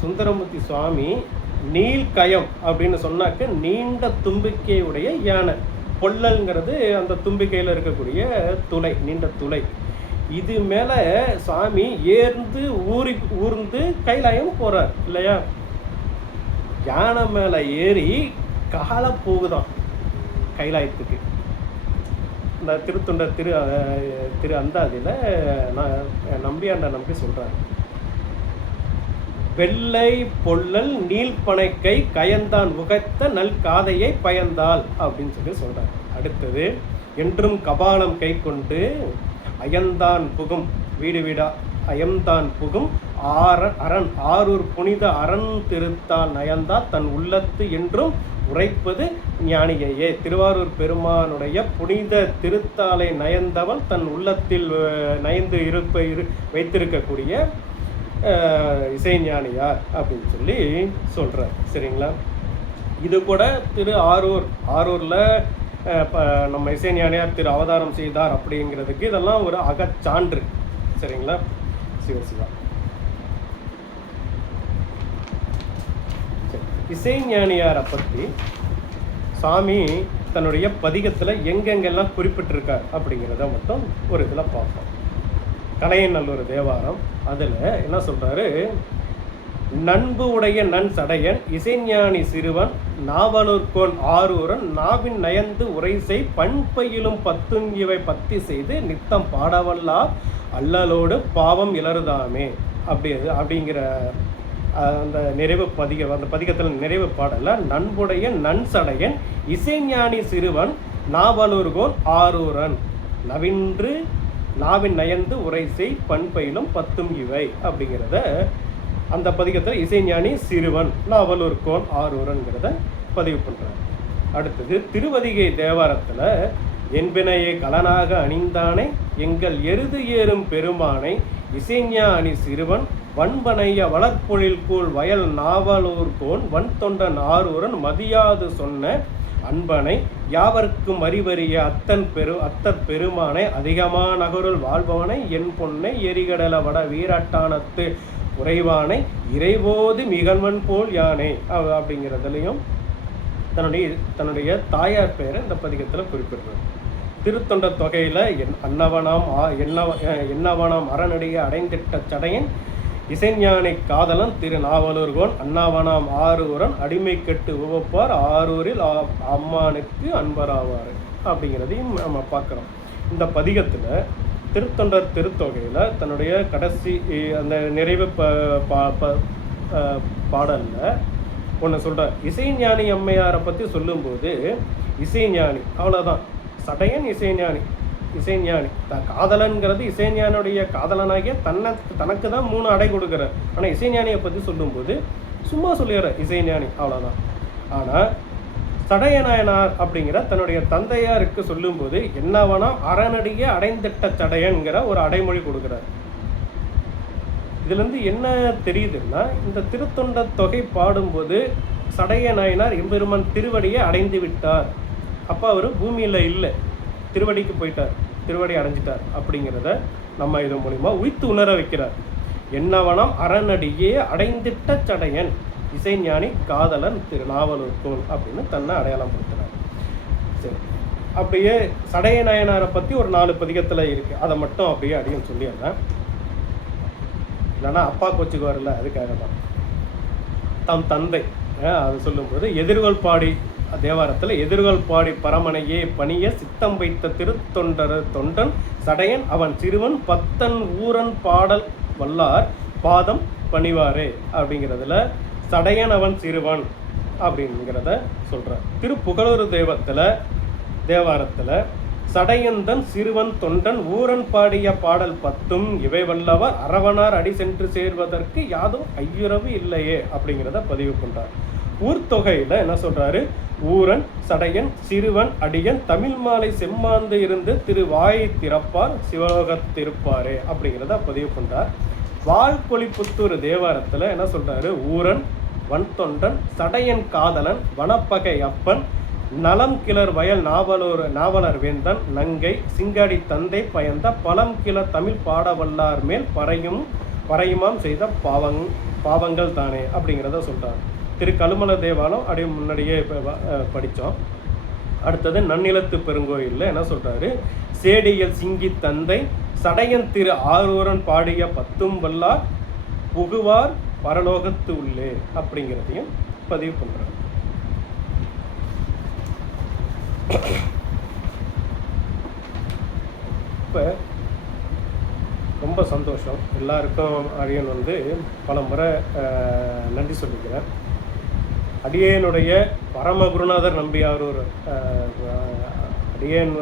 சுந்தரமூர்த்தி சுவாமி நீள்கயம் அப்படின்னு சொன்னாக்க நீண்ட தும்பிக்கையுடைய யானை. பொள்ளல்ங்கிறது அந்த தும்பிக்கையில் இருக்கக்கூடிய துளை, நீண்ட துளை. இது மேலே சுவாமி ஊர்ந்து கைலாயம் போகிறார் இல்லையா? யானை மேலே ஏறி காலை போகுதான் கைலாயத்துக்கு. இந்த திருத்தொண்டர் திரு அந்தாதியில் நம்பியாண்ட நம்பி சொல்கிறார், வெள்ளை பொள்ளல் நீள்பனைக்கை கயந்தான் உகைத்த நல் காதையை பயந்தாள் அப்படின்னு சொல்கிறார். அடுத்தது, என்றும் கபாலம் கை கொண்டு அயந்தான் புகும் வீடு வீடா அயம்தான் புகும் அரண் ஆரூர் புனித அரண் திருத்தால் நயந்தா தன் உள்ளத்து என்றும் உரைப்பது ஞானியையே. திருவாரூர் பெருமானுடைய புனித திருத்தாலை நயந்தவன் தன் உள்ளத்தில் நயந்து வைத்திருக்கக்கூடிய இசைஞானியார் அப்படின்னு சொல்லி சொல்கிறார். சரிங்களா? இது கூட ஆரூரில் நம்ம இசைஞானியார் திரு அவதாரம் செய்தார் அப்படிங்கிறதுக்கு இதெல்லாம் ஒரு அகச்சான்று. சரிங்களா? சிவசிவா. இசைஞானியாரை பற்றி சாமி தன்னுடைய பதிகத்தில் எங்கெங்கெல்லாம் குறிப்பிட்டிருக்கார் அப்படிங்கிறத மட்டும் ஒரு இதில் பார்ப்போம். கலையநல்லூர் தேவாரம் அதில் என்ன சொல்கிறாரு, நண்பு உடைய நன் சடையன் இசைஞானி சிறுவன் நாவலூர்கோன் ஆரூரன் நாவின் நயந்து உரைசை பண்பையிலும் பத்துங்கிவை பத்தி செய்து நித்தம் பாடவல்லா அல்லலோடு பாவம் இலருதாமே அப்படிங்கிற அந்த நிறைவு அந்த பதிகத்தில் நிறைவு பாடல நண்புடைய நன்சடையன் இசைஞானி சிறுவன் நாவலூர்கோன் ஆரூரன் நவின்று நாவின் நயந்து உரைசை பண்பயிலும் பத்தும் இவை அப்படிங்கிறத அந்த பதிகத்தில் இசைஞானி சிறுவன் நாவலூர்கோன் ஆரூரன்கிறத பதிவு பண்ணுறார். அடுத்தது திருவதிகை தேவாரத்தில் என்பனையை கலனாக அணிந்தானை எங்கள் எருது ஏறும் பெருமானை இசைஞானி சிறுவன் வன்பனைய வளர்ப்பொழில் கூழ் வயல் நாவலூர்கோன் வன் தொண்டன் ஆரூரன் மதியாது சொன்ன அன்பனை யாவர்க்கும் அறிவறிய அத்தர் பெருமானை அதிகமா நகருள் வாழ்பவனை என் பொன்னை எரிகடல வட வீராட்டானத்து உறைவானை இறைவோது மிகன்வன் போல் யானை அப்படிங்கிறதுலையும் தன்னுடைய தாயார் பெயரை இந்த பதிகத்தில் குறிப்பிடுறார். திருத்தொண்ட தொகையில் என்னவனாம் அறநடிக அடைந்திட்ட சடையன் இசைஞானி காதலன் திரு நாவலூர்கோன் அண்ணாவனாம் ஆரூரன் அடிமை கெட்டு உவப்பார் ஆரூரில் அம்மானுக்கு அன்பராவார் அப்படிங்கிறதையும் நம்ம பார்க்குறோம். இந்த பதிகத்தில் திருத்தொண்டர் திருத்தொகையில் தன்னுடைய கடைசி அந்த நிறைவு பாடலில் ஒன்று சொல்கிறார். இசைஞானி அம்மையாரை பற்றி சொல்லும்போது இசைஞானி அவ்வளோதான், சடையன் இசைஞானி காதலன்கிறது இசைஞானியுடைய காதலனாகிய தனக்கு தான் 3 அடை கொடுக்குறார். ஆனால் இசைஞானியை பற்றி சொல்லும்போது சும்மா சொல்லிடுற இசைஞானி அவ்வளோதான். ஆனால் சடையநாயனார் அப்படிங்கிற தன்னுடைய தந்தையாருக்கு சொல்லும்போது என்னவனா அறநடிக அடைந்திட்ட சடையன்கிற ஒரு அடைமொழி கொடுக்குறார். இதுலேருந்து என்ன தெரியுதுன்னா, இந்த திருத்தொண்ட தொகை பாடும்போது சடைய நாயனார் எம்பெருமான் திருவடியை அடைந்து விட்டார், அப்போ அவர் பூமியில் இல்லை, திருவடிக்கு போயிட்டார், திருவடி அடைஞ்சிட்டார் அப்படிங்கிறத நம்ம இது மூலிமா உய்த்து உணர வைக்கிறார். என்னவனம் அறநடியே அடைந்திட்ட சடையன் இசைஞானி காதலன் திரு நாவலூர்கோன் அப்படின்னு தன்னை அடையாளம் படுத்துறார். சரி, அப்படியே சடைய நாயனாரை பற்றி ஒரு 4 பதிகத்தில் இருக்குது, அதை மட்டும் அப்படியே அடியும் சொல்லிடுறேன், இல்லைன்னா அப்பா கோச்சுக்கு வரல, அதுக்காக தான். தம் தந்தை அது சொல்லும்போது எதிர்கொள் பாடி தேவாரத்தில் எதிர்கொள் பாடி பரமனையே பணிய சித்தம் வைத்த தொண்டன் சடையன் அவன் சிறுவன் பத்தன் ஊரன் பாடல் வல்லார் பாதம் பணிவாரே அப்படிங்கிறதுல சடையன் அவன் சிறுவன் அப்படிங்கிறத சொல்கிறார். திருப்புகழூர் தேவாரத்தில் சடையந்தன் சிறுவன் தொண்டன் ஊரன் பாடிய பாடல் 10 இவை வல்லவர் அரவனார் அடி சென்று சேர்வதற்கு யாதும் ஐயுறவு இல்லையே அப்படிங்கிறத பதிவு பண்ணுறார். ஊர்த்தொகையில் என்ன சொல்கிறாரு, ஊரன் சடையன் சிறுவன் அடியன் தமிழ் மாலை செம்மாந்து இருந்து திரு வாயை திறப்பார் சிவலோகத்திருப்பாரே அப்படிங்கிறத பதிவு பண்ணுறார். வாழ்கொழிப்புத்தூர் தேவாரத்தில் என்ன சொல்கிறாரு, ஊரன் வன் தொண்டன் சடையன் காதலன் வனப்பகை அப்பன் நலம் கிளர் வயல் நாவலர் வேந்தன் நங்கை சிங்காடி தந்தை பயந்த பழம் கிளர் தமிழ் பாட வல்லார் மேல் பறையுமாம் செய்த பாவங்கள் தானே அப்படிங்கிறத சொல்கிறார். திரு கழுமல தேவாலம் அப்படியே முன்னாடியே படித்தோம். அடுத்தது நன்னிலத்து பெருங்கோயிலில் என்ன சொல்கிறாரு, சேடியல் சிங்கி தந்தை சடையன் திரு ஆரூரன் பாடிய 10 வல்லார் புகுவார் பரலோகத்து உள்ளே அப்படிங்கிறதையும் பதிவு பண்ணுறாரு. இப்போ ரொம்ப சந்தோஷம், எல்லாருக்கும் அடியன் பல முறை நன்றி சொல்லிக்கிறேன். அடியனுடைய பரமகுருநாதர் நம்பியாரூர் அடியன்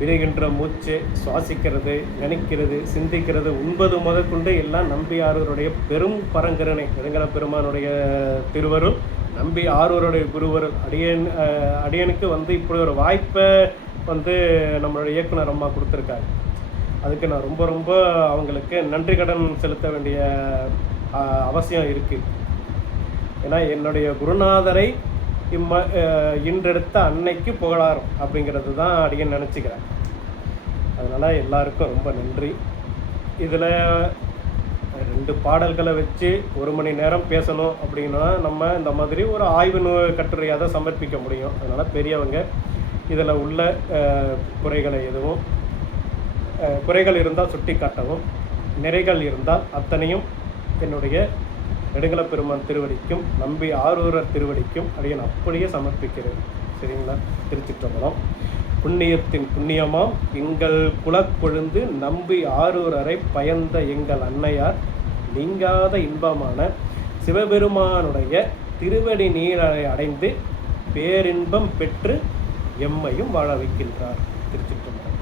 விரைகின்ற மூச்சு, சுவாசிக்கிறது, நினைக்கிறது, சிந்திக்கிறது, உண்பது முதற்கொண்டு எல்லாம் நம்பி ஆரூருடைய பெரும் பரங்கரணை நெடுங்கல பெருமானுடைய திருவருள், நம்பி ஆரூருடைய குருவருள். அடியனுக்கு இப்படி ஒரு வாய்ப்பை நம்மளுடைய இயக்குனர் அம்மா கொடுத்துருக்காங்க. அதுக்கு நான் ரொம்ப ரொம்ப அவங்களுக்கு நன்றி கடன் செலுத்த வேண்டிய அவசியம் இருக்குது. ஏன்னா என்னுடைய குருநாதரை இன்றெடுத்த அன்னைக்கு புகழாரம் அப்படிங்கிறது தான் அடியன் நினச்சிக்கிறேன். அதனால் எல்லாருக்கும் ரொம்ப நன்றி. இதில் 2 பாடல்களை வச்சு 1 மணி நேரம் பேசணும் அப்படின்னா நம்ம இந்த மாதிரி ஒரு ஆய்வு கட்டுரையாக தான் சமர்ப்பிக்க முடியும். அதனால் பெரியவங்க இதில் உள்ள குறைகள் இருந்தால் சுட்டி காட்டவும், நிறைகள் இருந்தால் அத்தனையும் என்னுடைய நெடுங்கல பெருமான் திருவடிக்கும் நம்பி ஆரூரர் திருவடிக்கும் அடியன் அப்படியே சமர்ப்பிக்கிறேன். சரிங்களா? திருச்சிற்றம்பலம். புண்ணியத்தின் புண்ணியமாம் எங்கள் குலக்கொழுந்து நம்பி ஆரூரரை பயந்த எங்கள் அன்னையார் நீங்காத இன்பமான சிவபெருமானுடைய திருவடி நீரை அடைந்து பேரின்பம் பெற்று எம்மையும் வாழ வைக்கின்றார்.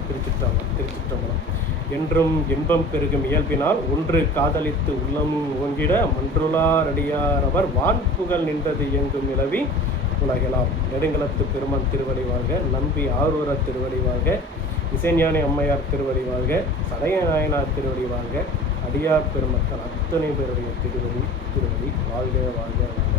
திருச்சிற்றம்பலம். என்றும் இன்பம் பெருகும் இயல்பினால் ஒன்று காதலித்து உள்ளமும் ஓங்கிட மன்றுளார் அடியாரவர் வான்புகழ் நின்றது எங்கும் நிலவி உலகெல்லாம். நெடுங்கலத்து பெருமான் திருவடி வாழ்க, நம்பி ஆரூர திருவடி வாழ்க, இசைஞானி அம்மையார் திருவடி வாழ்க, சடைய நாயனார் திருவடி வாழ்க, அடியார் பெருமக்கள் அத்தனை பேருடைய திருவடி வாழ்க வாழ்க வாழ்க.